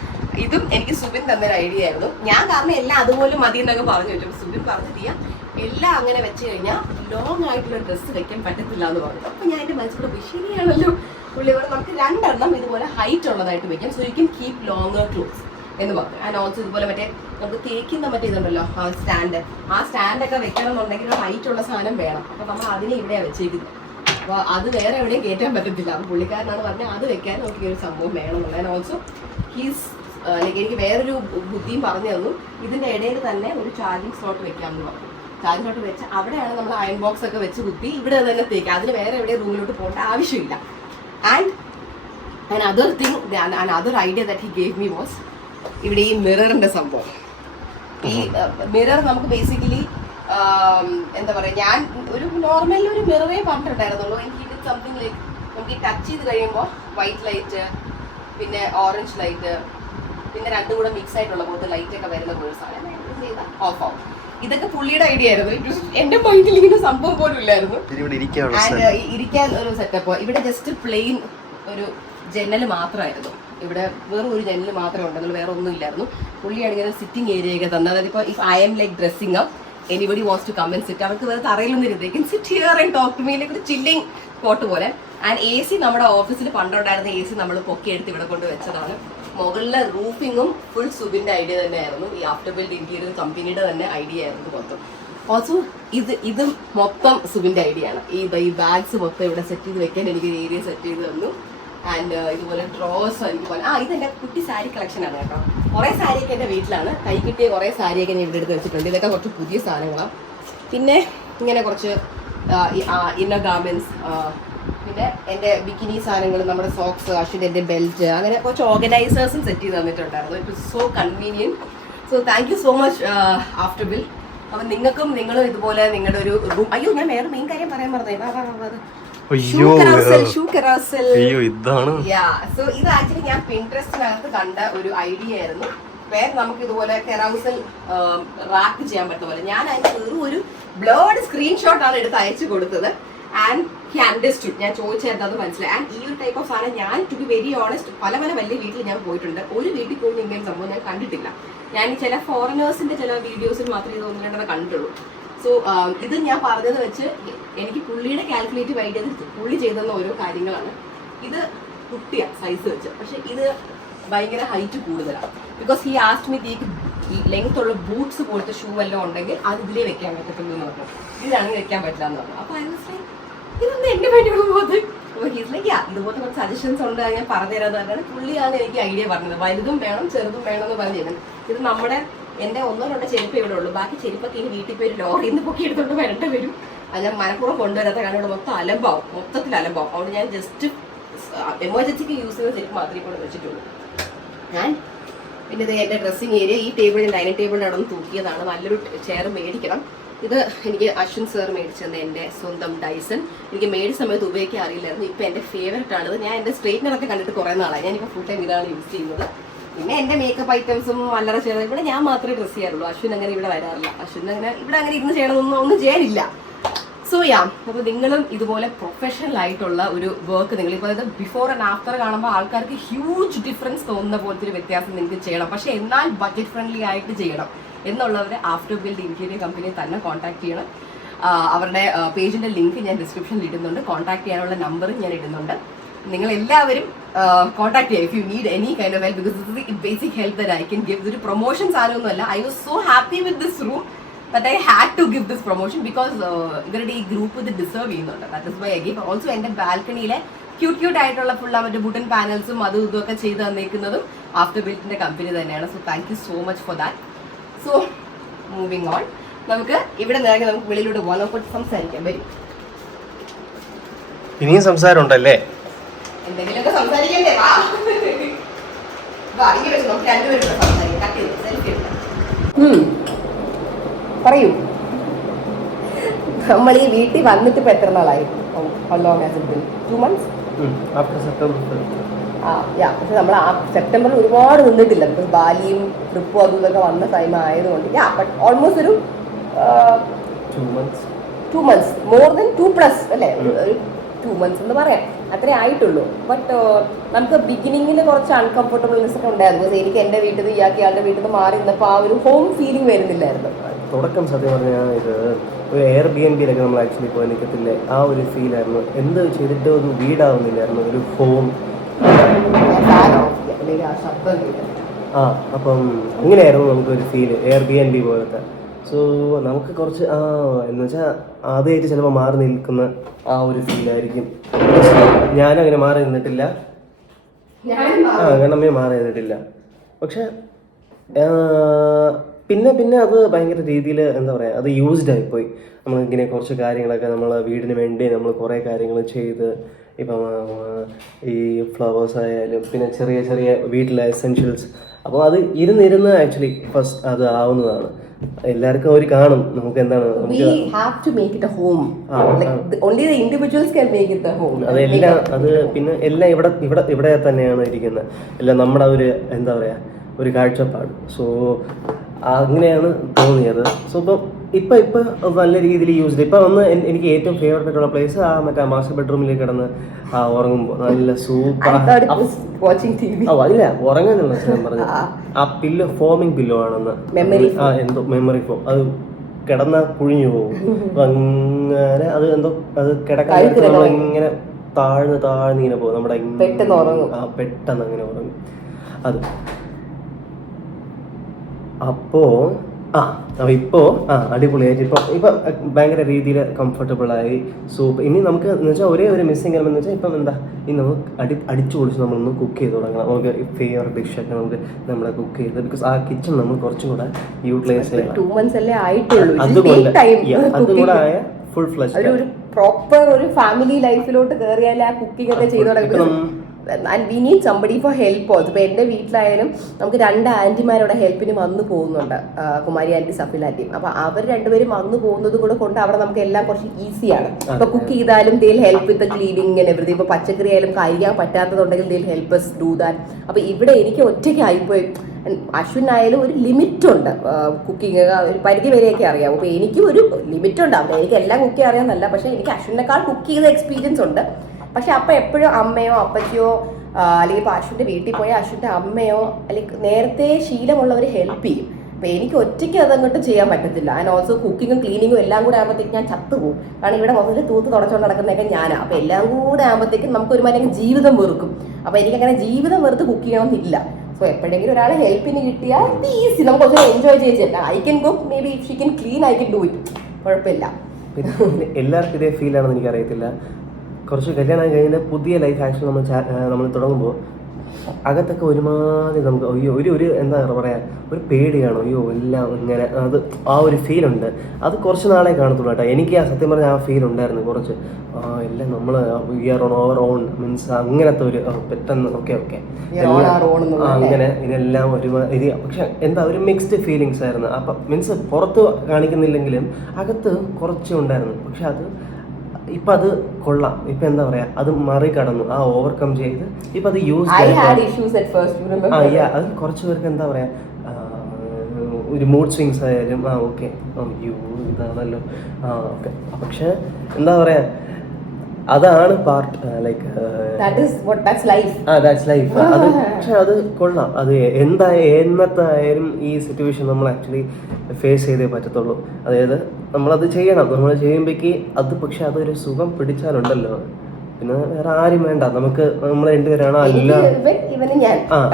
ഇതും എനിക്ക് സുബിൻ തന്നൊരു ഐഡിയ ആയിരുന്നു. ഞാൻ കാരണം എല്ലാം അതുപോലെ മതി എന്നൊക്കെ പറഞ്ഞു വെച്ചു. സുബിൻ പറഞ്ഞിട്ടില്ല, എല്ലാം അങ്ങനെ വെച്ച് കഴിഞ്ഞാൽ ലോങ് ആയിട്ടുള്ള ഡ്രസ്സ് വെക്കാൻ പറ്റത്തില്ല എന്ന് പറഞ്ഞു. അപ്പം ഞാൻ എൻ്റെ മനസ്സിലൂടെ വിഷയമാണല്ലോ പുള്ളി പറഞ്ഞു നമുക്ക് 2 ഇതുപോലെ ഹൈറ്റ് ഉള്ളതായിട്ട് വെക്കാം, so you can keep longer clothes എന്ന് പറഞ്ഞു. ആൻഡ് ഓൾസോ ഇതുപോലെ മറ്റേ നമുക്ക് തേക്കുന്ന മറ്റേ ഇതുണ്ടല്ലോ സ്റ്റാൻഡ്, ആ സ്റ്റാൻഡൊക്കെ വെക്കണം എന്നുണ്ടെങ്കിൽ ഹൈറ്റ് ഉള്ള സാധനം വേണം. അപ്പം നമ്മൾ അതിനെ ഇവിടെയാണ് വെച്ചേക്കുന്നത്. അപ്പോൾ അത് വേറെ എവിടെയും കയറ്റാൻ പറ്റത്തില്ല. അപ്പോൾ പുള്ളിക്കാരനാണ് പറഞ്ഞാൽ അത് വെക്കാൻ നമുക്ക് ഒരു സംഭവം വേണമെന്നുള്ളത്. ആൻഡ് ഓൾസോ ഹീസ് എനിക്ക് വേറൊരു ബുദ്ധിയും പറഞ്ഞു തന്നു, ഇതിൻ്റെ ഇടയിൽ തന്നെ ഒരു ചാർജിങ് സ്ലോട്ട് വെക്കാമെന്ന് പറഞ്ഞു. ചാർജിങ് സ്ലോട്ട് വെച്ച് അവിടെയാണ് നമ്മൾ അയൺ ബോക്സ് ഒക്കെ വെച്ച് കുത്തി ഇവിടെ തന്നെ തേക്കുക. അതിന് വേറെ എവിടെയും റൂമിലോട്ട് പോകേണ്ട ആവശ്യമില്ല. And another thing, another idea that he gave me was ഇവിടെ ഈ മിററിന്റെ സംഭവം. ഈ മിറർ നമുക്ക് ബേസിക്കലി എന്താ പറയുക, ഞാൻ ഒരു നോർമൽ ഒരു മിററേ പറഞ്ഞിട്ടുണ്ടായിരുന്നുള്ളൂ. എനിക്ക് സംതിങ് ലൈക്ക് നമുക്ക് ഈ ടച്ച് ചെയ്ത് കഴിയുമ്പോൾ വൈറ്റ് ലൈറ്റ്, പിന്നെ ഓറഞ്ച് ലൈറ്റ്, പിന്നെ 2 കൂടെ മിക്സ് ആയിട്ടുള്ള പോലത്തെ ലൈറ്റ് ഒക്കെ വരുന്ന ഒരു സാധനം ചെയ്താൽ ഓഫ് ആവും. ഇതൊക്കെ പുള്ളിയുടെ ഐഡിയ ആയിരുന്നു. എന്റെ മൈൻഡിൽ ഇങ്ങനെ സംഭവം പോലും ഇല്ലായിരുന്നു. ഇരിക്കാൻ ഒരു സെറ്റപ്പ്. ഇവിടെ ജസ്റ്റ് പ്ലെയിൻ ഒരു ജനല് മാത്രമായിരുന്നു. ഇവിടെ വേറെ ഒരു ജനല് മാത്രമേ ഉണ്ടായിരുന്നുള്ളൂ, വേറെ ഒന്നും ഇല്ലായിരുന്നു. പുള്ളിയാണെങ്കിൽ സിറ്റിംഗ് ഏരിയയൊക്കെ തന്നെ. അതായത് ഇപ്പോൾ if I'm like dressing up, anybody wants to come and sit, അവർക്ക് വേറെ തറയിലൊന്നും ഇരുന്നേക്കും, sit here and talk to me, like ഒരു ചില്ലിങ് സ്പോട്ട് പോലെ. ആൻഡ് എ സി നമ്മുടെ ഓഫീസിൽ പണ്ടുണ്ടായിരുന്ന എ സി നമ്മൾ പൊക്കിയെടുത്ത് ഇവിടെ കൊണ്ട് വെച്ചതാണ്. മുകളിലെ റൂഫിങ്ങും ഫുൾ സുബിന്റെ ഐഡിയ തന്നെയായിരുന്നു. ഈ ആഫ്റ്റർ ബിൽഡ് ഇന്റീരിയർ കമ്പനിയുടെ തന്നെ ഐഡിയ ആയിരുന്നു മൊത്തം. ഓൾസോ ഇതും മൊത്തം സുബിന്റെ ഐഡിയ ആണ്. ഈ ബാഗ്സ് മൊത്തം ഇവിടെ സെറ്റ് ചെയ്ത് വെക്കാൻ എനിക്ക് ഒരു ഏരിയ സെറ്റ് ചെയ്ത് തന്നു. ആൻഡ് ഇതുപോലെ ഡ്രോസ് എനിക്ക് പോലെ ഇതെന്റെ കുട്ടി സാരി കളക്ഷൻ ആണ് കേട്ടോ. കുറേ സാരിയൊക്കെ എൻ്റെ വീട്ടിലാണ്. കൈ കിട്ടിയ കുറേ സാരിയൊക്കെ ഞാൻ ഇവിടെ എടുത്ത് വെച്ചിട്ടുണ്ട്. ഇതൊക്കെ കുറച്ച് പുതിയ സാധനങ്ങളാണ്. പിന്നെ ഇങ്ങനെ കുറച്ച് ഇന്നർ ഗാർമെന്റ്സ്, പിന്നെ എൻ്റെ ബിക്കിനി സാധനങ്ങൾ, നമ്മുടെ സോക്സ്, അശ്വിൻ്റെ എൻ്റെ ബെൽറ്റ്, അങ്ങനെ കുറച്ച് ഓർഗനൈസേഴ്സും സെറ്റ് ചെയ്ത് തന്നിട്ടുണ്ടായിരുന്നു. It was so convenient. So thank you so much after bill. അപ്പം നിങ്ങളും ഇതുപോലെ നിങ്ങളുടെ ഒരു റൂം. അയ്യോ, ഞാൻ വേറെ മെയിൻ കാര്യം പറയാൻ പറഞ്ഞത് സോ ഇത് ആക്ച്വലി ഞാൻ പിൻട്രസ്റ്റിനകത്ത് കണ്ട ഒരു ഐഡിയ ആയിരുന്നു. വേറെ നമുക്ക് ഇതുപോലെ കെറൗസൽ റാക്ക് ചെയ്യാൻ പറ്റുന്ന പോലെ ഞാൻ അതിന് വെറും ഒരു ബ്ലേർഡ് സ്ക്രീൻഷോട്ടാണ് എടുത്ത് അയച്ചു കൊടുത്തത്. And he understood. ഞാൻ ചോദിച്ചത് എന്താണെന്ന് മനസ്സിലായി. ആൻഡ് ഈ ഒരു ടൈപ്പ് ഓഫ് സാധനം ഞാൻ ടു ബി വെരി ഓണസ്റ്റ് പല വലിയ വീട്ടിൽ ഞാൻ പോയിട്ടുണ്ട്. ഒരു വീട്ടിൽ പോയി ഇങ്ങനെ സംഭവം ഞാൻ കണ്ടിട്ടില്ല. ഞാൻ ചില ഫോറിനേഴ്സിന്റെ ചില വീഡിയോസിൽ മാത്രമേ ഇത് 1-2 കണ്ടിട്ടുള്ളൂ. സോ ഇത് ഞാൻ പറഞ്ഞത് വെച്ച് എനിക്ക് പുള്ളിയുടെ കാൽക്കുലേറ്റീവ് ഐഡിയ പുള്ളി ചെയ്തെന്ന ഓരോ കാര്യങ്ങളാണ്. ഇത് കുട്ടിയാണ് സൈസ് വെച്ച്, പക്ഷെ ഇത് ഭയങ്കര ഹൈറ്റ് കൂടുതലാണ്. ബിക്കോസ് ഹി ആസ്റ്റ് മീ ഈ ലെങ്ത് ഉള്ള ബൂട്ട്സ് പോലത്തെ ഷൂ എല്ലാം ഉണ്ടെങ്കിൽ അത് ഇതിലേ വെക്കാൻ പറ്റത്തുള്ളൂ എന്ന് പറഞ്ഞു. ഇതാണെങ്കിൽ വെക്കാൻ പറ്റില്ല എന്ന് പറഞ്ഞു. അപ്പോൾ ഇതൊന്നും എന്റെ വേണ്ടിയുള്ള പോകുന്നത്. അപ്പോൾ ഹീസ് ലൈക്ക് ഇതുപോലത്തെ കുറച്ച് സജഷൻസ് ഉണ്ട്, ഞാൻ പറഞ്ഞുതരാന്ന് പറഞ്ഞാൽ പുള്ളിയാണ് എനിക്ക് ഐഡിയ പറഞ്ഞത്. വലുതും വേണം ചെറുതും വേണം എന്ന് പറഞ്ഞിരുന്നത്. ഇത് നമ്മുടെ എൻ്റെ 1-2 ചെരുപ്പ് ഇവിടെ ഉള്ളൂ. ബാക്കി ചെരുപ്പൊക്കെ ഇനി വീട്ടിൽ പോയി ലോറിയിൽ നിന്ന് പൊക്കി എടുത്തുകൊണ്ട് വരേണ്ടി വരും. അത് ഞാൻ മനഃപൂർവ്വം കൊണ്ടുവരാത്ത കാരണം ഇവിടെ മൊത്തത്തിൽ അലമ്പാവും. അതുകൊണ്ട് ഞാൻ ജസ്റ്റ് എമർജൻസിക്ക് യൂസ് ചെയ്യുന്ന ചെരുപ്പ് മാത്രമേ കൊണ്ട് വെച്ചിട്ടുള്ളൂ. ഞാൻ പിന്നെ ഇത് എൻ്റെ ഡ്രസ്സിങ് ഏരിയ, ഈ ടേബിളിൽ ഡൈനിങ് ടേബിളിൻ്റെ അവിടെ നിന്ന് തൂക്കിയതാണ്. നല്ലൊരു ചെയർ മേടിക്കണം. ഇത് എനിക്ക് അശ്വിൻ സാർ മേടിച്ചത്, എൻ്റെ സ്വന്തം ഡൈസൺ. എനിക്ക് മേടിച്ച സമയത്ത് ഉപയോഗിക്കാൻ അറിയില്ലായിരുന്നു. ഇപ്പം എൻ്റെ ഫേവററ്റ് ആണിത്. ഞാൻ എൻ്റെ സ്ട്രെയിറ്റ്നറൊക്കെ കണ്ടിട്ട് കുറേ നാളായി. ഞാനിപ്പോൾ ഫുൾ ടൈം ഇതാണ് യൂസ് ചെയ്യുന്നത്. പിന്നെ എൻ്റെ മേക്കപ്പ് ഐറ്റംസും വളരെ ചെയ്യണം. ഇവിടെ ഞാൻ മാത്രമേ ഡ്രസ്സ് ചെയ്യാറുള്ളൂ. അശ്വിൻ അങ്ങനെ ഇവിടെ വരാറില്ല. അശ്വിൻ അങ്ങനെ ഇവിടെ അങ്ങനെ ഇരുന്ന് ചെയ്യണമെന്നൊന്നും ചെയ്യാനില്ല. സോ സോ അപ്പോൾ നിങ്ങളും ഇതുപോലെ പ്രൊഫഷണൽ ആയിട്ടുള്ള ഒരു വർക്ക് നിങ്ങളിപ്പോൾ അതായത് ബിഫോർ ആൻഡ് ആഫ്റ്റർ കാണുമ്പോൾ ആൾക്കാർക്ക് ഹ്യൂജ് ഡിഫറൻസ് തോന്നുന്ന പോലത്തെ ഒരു വ്യത്യാസം നിങ്ങൾക്ക് ചെയ്യണം. പക്ഷെ എന്നാൽ ബഡ്ജറ്റ് ഫ്രണ്ട്ലി ആയിട്ട് ചെയ്യണം എന്നുള്ളവരെ ആഫ്റ്റർ ബിൽഡ് ഇന്റീരിയർ കമ്പനിയെ തന്നെ കോൺടാക്ട് ചെയ്യണം. അവരുടെ പേജിന്റെ ലിങ്ക് ഞാൻ ഡിസ്ക്രിപ്ഷനിൽ ഇടുന്നുണ്ട്. കോൺടാക്ട് ചെയ്യാനുള്ള നമ്പർ ഞാൻ ഇടുന്നുണ്ട്. നിങ്ങൾ എല്ലാവരും കോൺടാക്ട് ചെയ്യുക if you need any kind of help, because this is basic help that I can give. ഇതൊരു പ്രൊമോഷൻ സാധനമൊന്നുമല്ല. I was so happy with this room that I had to give this promotion because ഇവരുടെ ഈ group ഇത് deserve ചെയ്യുന്നുണ്ട്. That is why I give. Also എൻ്റെ ബാൽക്കണിയിലെ cute ആയിട്ടുള്ള full മറ്റേ വുഡൻ പാനൽസും അതും ഇതൊക്കെ ചെയ്ത് തന്നേക്കുന്നതും ആഫ്റ്റർ ബിൽഡിന്റെ കമ്പനി തന്നെയാണ്. So thank you so much for that. So moving on, നമുക്ക് ഇവിടെ നിന്ന് നമുക്ക് വെളിയിലൂടെ പോകാൻ നമുക്ക് സംസാരിക്കാം. വരും, ഇനിയും സംസാരം ഉണ്ടല്ലേ? എന്തെങ്കിലുമൊക്കെ സംസാരിക്കണ്ടേ? വാ ഇങ്ങനെ നമുക്ക് രണ്ടുപേരും സംസാരിക്കാം. കട്ട് ചെയ്തു സെൽഫി എടുക്കാം. പറയൂ, നമ്മൾ ഈ വീട്ടിൽ വന്നിട്ട് ഇപ്പൊ എത്ര നാളായി? How long has it been? 2 months? After September. പക്ഷെ നമ്മൾ ആ സെപ്റ്റംബറിൽ ഒരുപാട് നിന്നിട്ടില്ല. ബിക്കോസ് ബാലിയും ട്രിപ്പും അതും ഇതൊക്കെ വന്ന ടൈം ആയതുകൊണ്ട് ബട്ട് ഓൾമോസ്റ്റ് ഒരു 2 months, മോർ ദൻ 2+ അല്ലേ? ഒരു 2 months എന്ന് പറയാം, അത്രേ ആയിട്ടുള്ളൂ. ബട്ട് നമുക്ക് ബിഗിനിങ്ങിൽ കുറച്ച് അൺകംഫർട്ടബിൾനെസ് ഒക്കെ ഉണ്ടായിരുന്നു. ബിക്കോസ് എനിക്ക് എൻ്റെ വീട്ടിൽ നിന്ന് ഇയാൾക്ക് ഇയാളുടെ വീട്ടിൽ നിന്ന് മാറി നിന്നപ്പോൾ ആ ഒരു ഹോം ഫീലിംഗ് വരുന്നില്ലായിരുന്നു. തുടക്കം സത്യം പറഞ്ഞാൽ ഇത് ഒരു Airbnb-യിലൊക്കെ നമ്മൾ ആക്ച്വലി പോയി നിൽക്കത്തില്ലേ, ആ ഒരു ഫീലായിരുന്നു. എന്ത് ചെയ്തിട്ട് ഒരു വീടാവുന്നില്ലായിരുന്നു, ഒരു ഹോം. അപ്പം അങ്ങനെയായിരുന്നു നമുക്കൊരു ഫീല് Airbnb പോലത്തെ. സോ നമുക്ക് കുറച്ച് എന്ന് വെച്ചാൽ ആദ്യമായിട്ട് ചിലപ്പോൾ മാറി നിൽക്കുന്ന ആ ഒരു ഫീലായിരിക്കും. ഞാനങ്ങനെ മാറി നിന്നിട്ടില്ല, അങ്ങനെ മാറി നിന്നിട്ടില്ല. പക്ഷെ പിന്നെ അത് ഭയങ്കര രീതിയിൽ എന്താ പറയുക, അത് യൂസ്ഡ് ആയിപ്പോയി. നമ്മളിങ്ങനെ കുറച്ച് കാര്യങ്ങളൊക്കെ നമ്മൾ വീടിന് വേണ്ടി നമ്മൾ കുറേ കാര്യങ്ങൾ ചെയ്ത്, ഇപ്പം ഈ ഫ്ലവേഴ്സ് ആയാലും പിന്നെ ചെറിയ ചെറിയ വീട്ടിലെ എസെൻഷ്യൽസ്, അപ്പോൾ അത് ഇരുന്ന് ആക്ച്വലി ഫസ്റ്റ് അത് ആവുന്നതാണ്. എല്ലാവർക്കും ഒരു കാണും നമുക്ക് എന്താണ് അതെല്ലാം. അത് പിന്നെ എല്ലാം ഇവിടെ തന്നെയാണ് ഇരിക്കുന്നത്. എല്ലാം നമ്മുടെ ഒരു എന്താ പറയുക ഒരു കാഴ്ചപ്പാട്. സോ അങ്ങനെയാണ് തോന്നിയത്. സോ ഇപ്പം നല്ല രീതിയിൽ യൂസ്ഡ്. ഇപ്പം വന്ന് എനിക്ക് ഏറ്റവും ഫേവറേറ്റ് ആയിട്ടുള്ള പ്ലേസ് ആ മറ്റേ മാസ്റ്റർ ബെഡ്റൂമിൽ കിടന്ന് ഉറങ്ങുമ്പോൾ നല്ല സൂപ്പർ. അല്ല ഉറങ്ങാനുള്ള ഞാൻ പറഞ്ഞത് ആ പില്ലോ ഫോമിങ് പില്ലോ ആണെന്ന്, എന്തോ മെമ്മറി ഫോം. അത് കിടന്ന കുഴിഞ്ഞു പോകും. അങ്ങനെ അത് എന്തോ അത് കിടക്കാൻ ഇങ്ങനെ താഴ്ന്ന് ഇങ്ങനെ പോകും. നമ്മുടെ പെട്ടെന്ന് അങ്ങനെ ഉറങ്ങും അത്. ഇപ്പോൾ അടിപൊളിയായിട്ട് ഇപ്പം ഭയങ്കര രീതിയിൽ കംഫർട്ടബിളായി. സൂപ്പർ. ഇനി നമുക്ക് എന്ന് വെച്ചാൽ ഒരേ ഒരു മിസ്സിംഗ് എലമെന്റ് എന്ന് വെച്ചാൽ ഇപ്പം എന്താ, ഇനി നമുക്ക് അടിച്ചു പൊളിച്ച് നമ്മളൊന്ന് കുക്ക് ചെയ്ത് തുടങ്ങണം. നമുക്ക് ഫേവറേറ്റ് ഡിഷൊക്കെ നമുക്ക് നമ്മളെ കുക്ക് ചെയ്ത്, ബിക്കോസ് ആ കിച്ചൺ നമ്മൾ കുറച്ചും കൂടെ യൂട്ടിലൈസ് ചെയ്യണം. 2 months അല്ലേ ആയിട്ടുള്ളൂ. അതുകൂടെ ആയ ഫുൾ ഫ്ലഷ് ഒരു പ്രോപ്പർ ഒരു ഫാമിലി ലൈഫിലോട്ട് കയറിയാൽ ആ കുക്കിംഗ് ഒക്കെ ചെയ്ത് തുടങ്ങും. And we need somebody for help also. ഇപ്പോൾ എൻ്റെ വീട്ടിലായാലും നമുക്ക് 2 ആൻറ്റിമാരുടെ ഹെൽപ്പിന് വന്നു പോകുന്നുണ്ട്, കുമാരി ആൻറ്റി സഫിൽ ആൻറ്റിയും. അപ്പോൾ അവർ രണ്ടുപേരും വന്നു പോകുന്നത് കൂടെ കൊണ്ട് അവിടെ നമുക്ക് എല്ലാം കുറച്ച് ഈസിയാണ്. ഇപ്പോൾ കുക്ക് ചെയ്താലും they help with cleaning and everything. ഇപ്പോൾ പച്ചക്കറി ആയാലും കഴിക്കാൻ പറ്റാത്തതുണ്ടെങ്കിൽ they help us do that. അപ്പോൾ ഇവിടെ എനിക്ക് ഒറ്റയ്ക്കായിപ്പോയി. അശ്വിനായാലും ഒരു ലിമിറ്റുണ്ട് കുക്കിംഗ്, ഒരു പരിധി വരെയൊക്കെ അറിയാം. അപ്പോൾ എനിക്കും ഒരു ലിമിറ്റ് ഉണ്ടാവും. എനിക്ക് എല്ലാം കുക്ക് ചെയ്യാൻ അറിയാമെന്നല്ല, പക്ഷേ എനിക്ക് അശ്വിനേക്കാൾ കുക്ക് ചെയ്ത എക്സ്പീരിയൻസ് ഉണ്ട്. പക്ഷെ അപ്പം എപ്പോഴും അമ്മയോ അപ്പച്ചയോ അല്ലെങ്കിൽ ഇപ്പോൾ അശ്വിൻ്റെ വീട്ടിൽ പോയാൽ അശ്വിൻ്റെ അമ്മയോ അല്ലെങ്കിൽ നേരത്തെ ശീലമുള്ളവർ ഹെൽപ്പ് ചെയ്യും. അപ്പോൾ എനിക്ക് ഒറ്റയ്ക്ക് അതങ്ങോട്ട് ചെയ്യാൻ പറ്റത്തില്ല. ആൻഡ് ഓൾസോ കുക്കിങ്ങും ക്ലീനിങ്ങും എല്ലാം കൂടെ ആകുമ്പോഴത്തേക്ക് ഞാൻ ചത്തുപോകും. കാരണം ഇവിടെ മൊത്തത്തിൽ തൂത്ത് തുടച്ചുകൊണ്ട് നടക്കുന്നതൊക്കെ ഞാനാണ്. അപ്പോൾ എല്ലാം കൂടെ ആകുമ്പോഴത്തേക്കും നമുക്കൊരു മറ്റേ ജീവിതം വെറുക്കും. അപ്പോൾ എനിക്കങ്ങനെ ജീവിതം വെറുത്ത് കുക്ക് ചെയ്യണമെന്നില്ല. സോ എപ്പോഴെങ്കിലും ഒരാൾ ഹെൽപ്പിന് കിട്ടിയാൽ ഈസി, നമുക്ക് കുറച്ച് എൻജോയ് ചെയ്യില്ല. I can cook, may be if she can clean I can do it, കുഴപ്പമില്ല. എല്ലാവർക്കും ഇതേ ഫീലാണെന്ന് എനിക്കറിയത്തില്ല. കുറച്ച് കല്യാണം കഴിഞ്ഞ് പുതിയ ലൈഫ് ആക്ച്വലി നമ്മൾ തുടങ്ങുമ്പോൾ അകത്തൊക്കെ ഒരുമാതിരി നമുക്ക് ഒരു എന്താ പറയുക, ഒരു പേടിയാണ്. എല്ലാം ഇങ്ങനെ അത് ആ ഒരു ഫീലുണ്ട്. അത് കുറച്ച് നാളെ കാണത്തുള്ളൂ കേട്ടോ. എനിക്ക് ആ സത്യം പറഞ്ഞാൽ ആ ഫീൽ ഉണ്ടായിരുന്നു കുറച്ച്. എല്ലാം നമ്മൾ we are on our own means അങ്ങനത്തെ ഒരു പെട്ടെന്ന് ഓക്കെ അങ്ങനെ ഇതെല്ലാം ഒരുമാതിരി. പക്ഷെ എന്താ ഒരു മിക്സ്ഡ് ഫീലിങ്സ് ആയിരുന്നു. അപ്പം മീൻസ് പുറത്ത് കാണിക്കുന്നില്ലെങ്കിലും അകത്ത് കുറച്ചേ ഉണ്ടായിരുന്നു. പക്ഷെ അത് ഇപ്പം അത് കൊള്ളാം. ഇപ്പം എന്താ പറയാ, അത് മറികടന്നു, ആ ഓവർകം ചെയ്ത് ഇപ്പം അത് യൂസ് അത് കുറച്ച് പേർക്ക് എന്താ പറയാ ഒരു മൂഡ് സ്വിങ്സ് ആയാലും ഓക്കെ ഇതാണല്ലോ ഓക്കെ. പക്ഷെ എന്താ പറയാ, അതാണ് പാർട്ട് ലൈക്ക് ദാറ്റ്സ് ലൈഫ്. അത് പക്ഷെ അത് കൊള്ളാം. അത് എന്നത്തായാലും ഈ സിറ്റുവേഷൻ നമ്മൾ ആക്ച്വലി ഫേസ് ചെയ്തേ പറ്റത്തുള്ളൂ. അതായത് നമ്മളത് ചെയ്യണം. നമ്മൾ ചെയ്യുമ്പോഴേക്ക് അത് പക്ഷെ അതൊരു സുഖം പിടിച്ചാലുണ്ടല്ലോ പിന്നെ വേറെ ആരും വേണ്ട. നമുക്ക് നമ്മൾ രണ്ടുപേരാണ്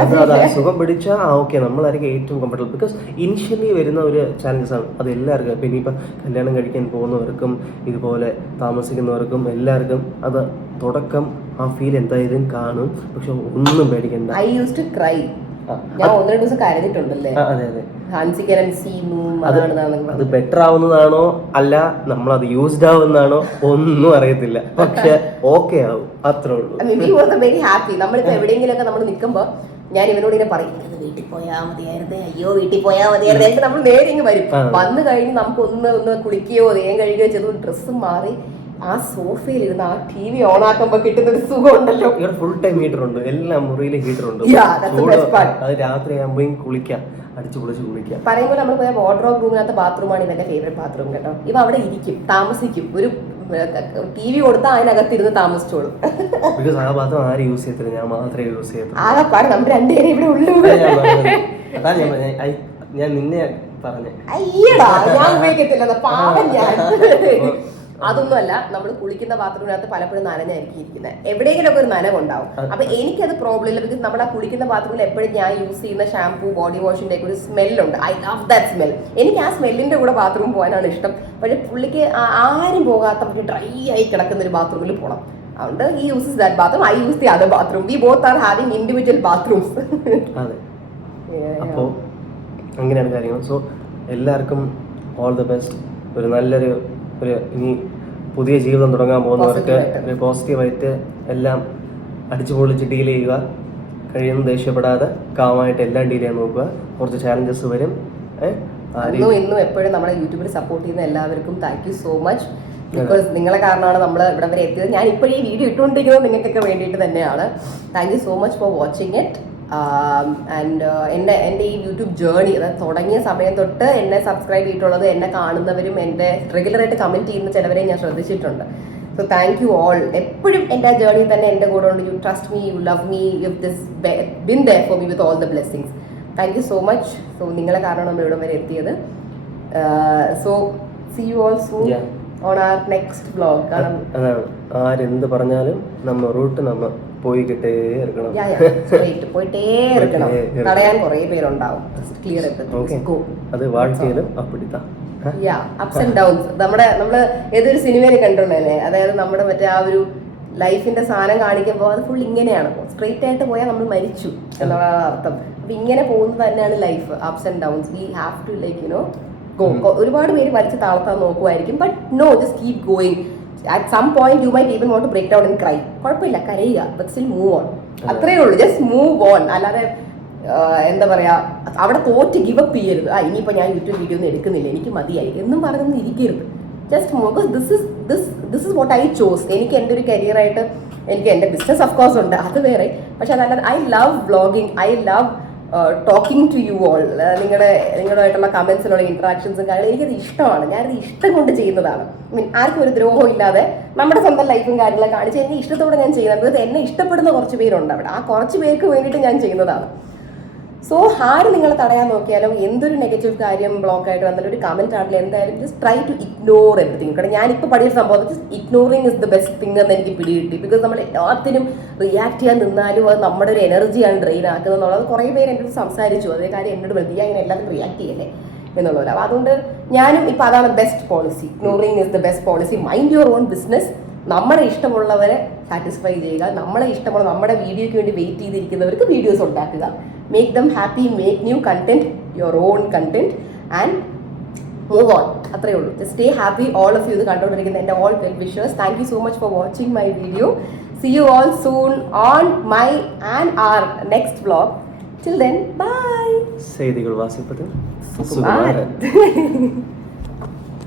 അതാ സുഖം പിടിച്ചാൽ ഓക്കെ നമ്മളായിരിക്കും ഏറ്റവും കംഫർട്ടബിൾ. ബിക്കോസ് ഇനിഷ്യലി വരുന്ന ഒരു ചാലഞ്ചസ് ആണ് അത് എല്ലാവർക്കും. പിന്നെ ഇപ്പം കല്യാണം കഴിക്കാൻ പോകുന്നവർക്കും ഇതുപോലെ താമസിക്കുന്നവർക്കും എല്ലാവർക്കും അത് തുടക്കം ആ ഫീൽ എന്തായാലും കാണും. പക്ഷെ ഒന്നും പേടിക്കണ്ട. I used to cry. ഞാൻ 1-2 ദിവസം കരഞ്ഞിട്ടുണ്ടല്ലേ. അതെ അത് ബെറ്റർ ആവുന്നതാണോ അല്ല നമ്മളത് യൂസ്ഡ് ആവുന്നതാണോ ഒന്നും അറിയത്തില്ല. പക്ഷെ ഓക്കെ ആവും, അത്രേ ഉള്ളൂ. Very happy. നമ്മളിപ്പോ എവിടെയെങ്കിലും ഒക്കെ നമ്മൾ നിൽക്കുമ്പോ ഞാൻ ഇവനോട് ഇങ്ങനെ പറയും വീട്ടിൽ പോയാ മതിയായിരുന്നു, അയ്യോ വീട്ടിൽ പോയാ മതിയായിരുന്നു. നമ്മൾ നേരെ ഇങ്ങ് വരും. വന്നു കഴിഞ്ഞ് നമുക്ക് ഒന്ന് കുളിക്കുകയോ ദേഹം കഴുകുകയോ ചെയ്തു ഡ്രസ്സ് മാറി ആ സോഫയിൽ ഇരുന്ന് ആ TV ഓൺ ആക്കുമ്പോ കിട്ടുന്ന ഒരു സുഖം ഉണ്ടല്ലോ. ഇവിടെ ഫുൾ ടൈം ഹീറ്റർ ഉണ്ട്, എല്ലാ മുറിയിലും ഹീറ്റർ ഉണ്ട്. അത് രാത്രി ആകുമ്പോഴും കുളിക്കാം, അടിച്ചു പൊളിച്ച് കുളിക്കാം. പറയുമ്പോൾ നമ്മൾ പോയ വാർഡ്രോബ് റൂമിനകത്ത് ബാത്റൂമാണ് ഇവന്റെ ഫേവറേറ്റ് ബാത്റൂം കേട്ടോ. ഇവ അവിടെ ഇരിക്കും, താമസിക്കും. ഒരു TV കൊടുത്താൽ അതിനകത്ത് ഇരുന്ന് താമസിച്ചോളും. ബിക്കോസ് ആ ബാത്റൂം ആരും യൂസ് ചെയ്യത്തില്ല, ഞാൻ മാത്രമേ യൂസ് ചെയ്യത്തുള്ളൂ. ആകെപ്പാട് നമ്മൾ രണ്ടുപേരും ഇവിടെ ഉള്ളൂ. അതാ ഞാൻ നിന്നെ പറഞ്ഞേ. അയ്യടാ ഞാൻ ഉപയോഗിക്കത്തില്ല, പാവം ഞാൻ. അതൊന്നുമല്ല, നമ്മൾ കുളിക്കുന്ന ബാത്റൂമിനകത്ത് പലപ്പോഴും നനഞ്ഞായിരിക്കും ഇരിക്കുന്നത്. എവിടെയെങ്കിലും ഒരു നനവുണ്ടാവും. അപ്പൊ എനിക്കത് പ്രോബ്ലം ഇല്ല. ബിക്കോസ് നമ്മൾ ആ കുളിക്കുന്ന ബാത്റൂമിൽ എപ്പോഴും ഞാൻ യൂസ് ചെയ്യുന്ന ഷാംപൂ ബോഡി വാഷിന്റെ ഒക്കെ ഒരു സ്മെല്ലുണ്ട്. I love that smell. എനിക്ക് ആ സ്മെല്ലിന്റെ കൂടെ ബാത്റൂം പോകാനാണ് ഇഷ്ടം. പക്ഷെ പുള്ളിക്ക് ആരും പോകാത്ത ഡ്രൈ ആയി കിടക്കുന്ന ഒരു ബാത്റൂമിൽ പോകണം. അതുകൊണ്ട് he uses that bathroom, I use the other bathroom. We both are having individual bathrooms. അതെ. അപ്പോൾ അങ്ങനെയാണ് കാര്യങ്ങൾ. സോ എല്ലാവർക്കും ഓൾ ദി ബെസ്റ്റ്. ഒരു നല്ലൊരു ഇനി പുതിയ ജീവിതം തുടങ്ങാൻ പോകുന്നവർക്ക് ഒരു പോസിറ്റീവായിട്ട് എല്ലാം അടിച്ചു പൊളിച്ച് ഡീൽ ചെയ്യുക. കഴിയുന്ന ദേഷ്യപ്പെടാതെ കാമായിട്ട് എല്ലാം ഡീൽ ചെയ്യാൻ നോക്കുക. കുറച്ച് ചാലഞ്ചസ് വരും. ഇന്നും എപ്പോഴും നമ്മളെ യൂട്യൂബിൽ സപ്പോർട്ട് ചെയ്യുന്ന എല്ലാവർക്കും thank you so much. Because നിങ്ങളെ കാരണമാണ് നമ്മൾ ഇവിടെ വരെ എത്തിയത്. ഞാൻ ഇപ്പോഴും ഈ വീഡിയോ ഇട്ടുകൊണ്ടിരിക്കുന്നത് നിങ്ങൾക്കൊക്കെ വേണ്ടിയിട്ട് തന്നെയാണ്. Thank you so much for watching it. And എൻ്റെ ഈ യൂട്യൂബ് ജേർണി അതായത് തുടങ്ങിയ സമയം തൊട്ട് എന്നെ സബ്സ്ക്രൈബ് ചെയ്തിട്ടുള്ളത് എന്നെ കാണുന്നവരും എൻ്റെ റെഗുലറായിട്ട് കമൻറ്റ് ചെയ്യുന്ന ചിലവരെയും ഞാൻ ശ്രദ്ധിച്ചിട്ടുണ്ട്. So thank you all. എപ്പോഴും എൻ്റെ ജേർണി തന്നെ എൻ്റെ കൂടെ ഉണ്ട്. You trust me, you love me, you this been there for me with all the blessings. Thank you so much. So നിങ്ങളെ കാരണം നമ്മൾ ഇവിടെ വരെ എത്തിയത്. So see you all soon on our next vlog. കാരണം ആരെന്ത് പറഞ്ഞാലും നമ്മ റൂട്ട് നമ്മ പോയിട്ടേ ഇരിക്കണം. പോയിട്ടേ ഇരിക്കണം. തടയാൻ കുറെ പേരുണ്ടാവും. ക്ലിയർ അത് വാഴ്ചയിലും അപ്പിടിത്താം. Ups and downs. നമ്മള് ഏതൊരു സിനിമയിൽ കണ്ടുള്ളതല്ലേ, അതായത് നമ്മുടെ മറ്റേ ആ ഒരു ലൈഫിന്റെ സാധനം കാണിക്കുമ്പോൾ അത് ഫുൾ ഇങ്ങനെയാണ്. സ്ട്രെയിറ്റ് ആയിട്ട് പോയാൽ നമ്മൾ മരിച്ചു എന്നുള്ള അർത്ഥം. അപ്പൊ ഇങ്ങനെ പോകുന്നത് തന്നെയാണ് life. Ups and downs. We have to like you know go. ഒരുപാട് പേര് വലിച്ച് താഴ്ത്താൻ നോക്കുമായിരിക്കും. But no, just keep going. At some point you might even want to break down and cry. കുഴപ്പമില്ല, കരയുക. But still move on. അത്രേ ഉള്ളൂ. Just move on. അല്ലാതെ എന്താ പറയാ അവിടെ തോറ്റ് ഗിവ് അപ്പ് ചെയ്യരുത്. ഇനിയിപ്പോൾ ഞാൻ യൂട്യൂബ് വീഡിയോ ഒന്നും എടുക്കുന്നില്ല, എനിക്ക് മതിയായി എന്നും പറഞ്ഞൊന്നും ഇരിക്കരുത്. Just move. Because this is what I chose. എനിക്ക് എൻ്റെ ഒരു കരിയറായിട്ട് എനിക്ക് എൻ്റെ ബിസിനസ് ഓഫ് കോഴ്സ് ഉണ്ട്, അത് വേറെ. പക്ഷെ അതല്ലാതെ I love vlogging, I love talking to you all. നിങ്ങളുമായിട്ടുള്ള കമൻസിലുള്ള ഇൻട്രാക്ഷൻസും കാര്യങ്ങളും എനിക്കത് ഇഷ്ടമാണ്. ഞാനത് ഇഷ്ടം കൊണ്ട് ചെയ്യുന്നതാണ്. ആർക്കും ഒരു ദ്രോഹം ഇല്ലാതെ നമ്മുടെ സ്വന്തം ലൈഫും കാര്യങ്ങളൊക്കെ കാണിച്ച് എന്നെ ഇഷ്ടത്തോടെ ഞാൻ ചെയ്യുന്നത്. എന്നെ ഇഷ്ടപ്പെടുന്ന കുറച്ച് പേരുണ്ട് അവിടെ. ആ കുറച്ച് പേർക്ക് വേണ്ടിയിട്ട് ഞാൻ ചെയ്യുന്നതാണ്. സോ ആര് നിങ്ങളെ തടയാൻ നോക്കിയാലും എന്തൊരു നെഗറ്റീവ് കാര്യം ബ്ലോക്ക് ആയിട്ട് വന്നിട്ട് ഒരു കമന്റ് ആണെങ്കിലും എന്തായാലും just try to ignore everything. കാരണം ഞാനിപ്പോൾ പഠിച്ച സംഭവം just ignoring is the best thing എന്ന് എനിക്ക് പിടികിട്ടി. ബിക്കോസ് നമ്മൾ എല്ലാത്തിനും റിയാക്ട് ചെയ്യാൻ നിന്നാലും അത് നമ്മുടെ ഒരു എനർജിയാണ് ഡ്രെയിൻ ആക്കുന്നത് എന്നുള്ളത് കുറേ പേര് എൻ്റെ അടുത്ത് സംസാരിച്ചു. അതേ കാര്യം എന്നോട് വെറുതെ അങ്ങനെ എല്ലാത്തിനും റിയാക്ട് ചെയ്യല്ലേ എന്നുള്ളത്. അപ്പോൾ അതുകൊണ്ട് ഞാനും ഇപ്പോൾ അതാണ് best policy. Ignoring is the best policy. Mind your own business. നമ്മളെ ഇഷ്ടമുള്ളവരെ സാറ്റിസ്ഫൈ ചെയ്യുക. നമ്മളെ ഇഷ്ടമുള്ള നമ്മുടെ വീഡിയോയ്ക്ക് വേണ്ടി വെയിറ്റ് ചെയ്തിരിക്കുന്നവർക്ക് വീഡിയോസ് ഉണ്ടാക്കുക. Make them happy, make new content, your own content, and move on. അത്രേ ഉള്ളൂ. Just stay happy. All of you ഇത് കണ്ടുകൊണ്ടിരിക്കുന്ന എൻ്റെ all well wishers. Thank you so much for watching my video. See you all soon on my and our next vlog. Till then, bye. செய்திகள் வாசிப்பது சுகுமாரன்.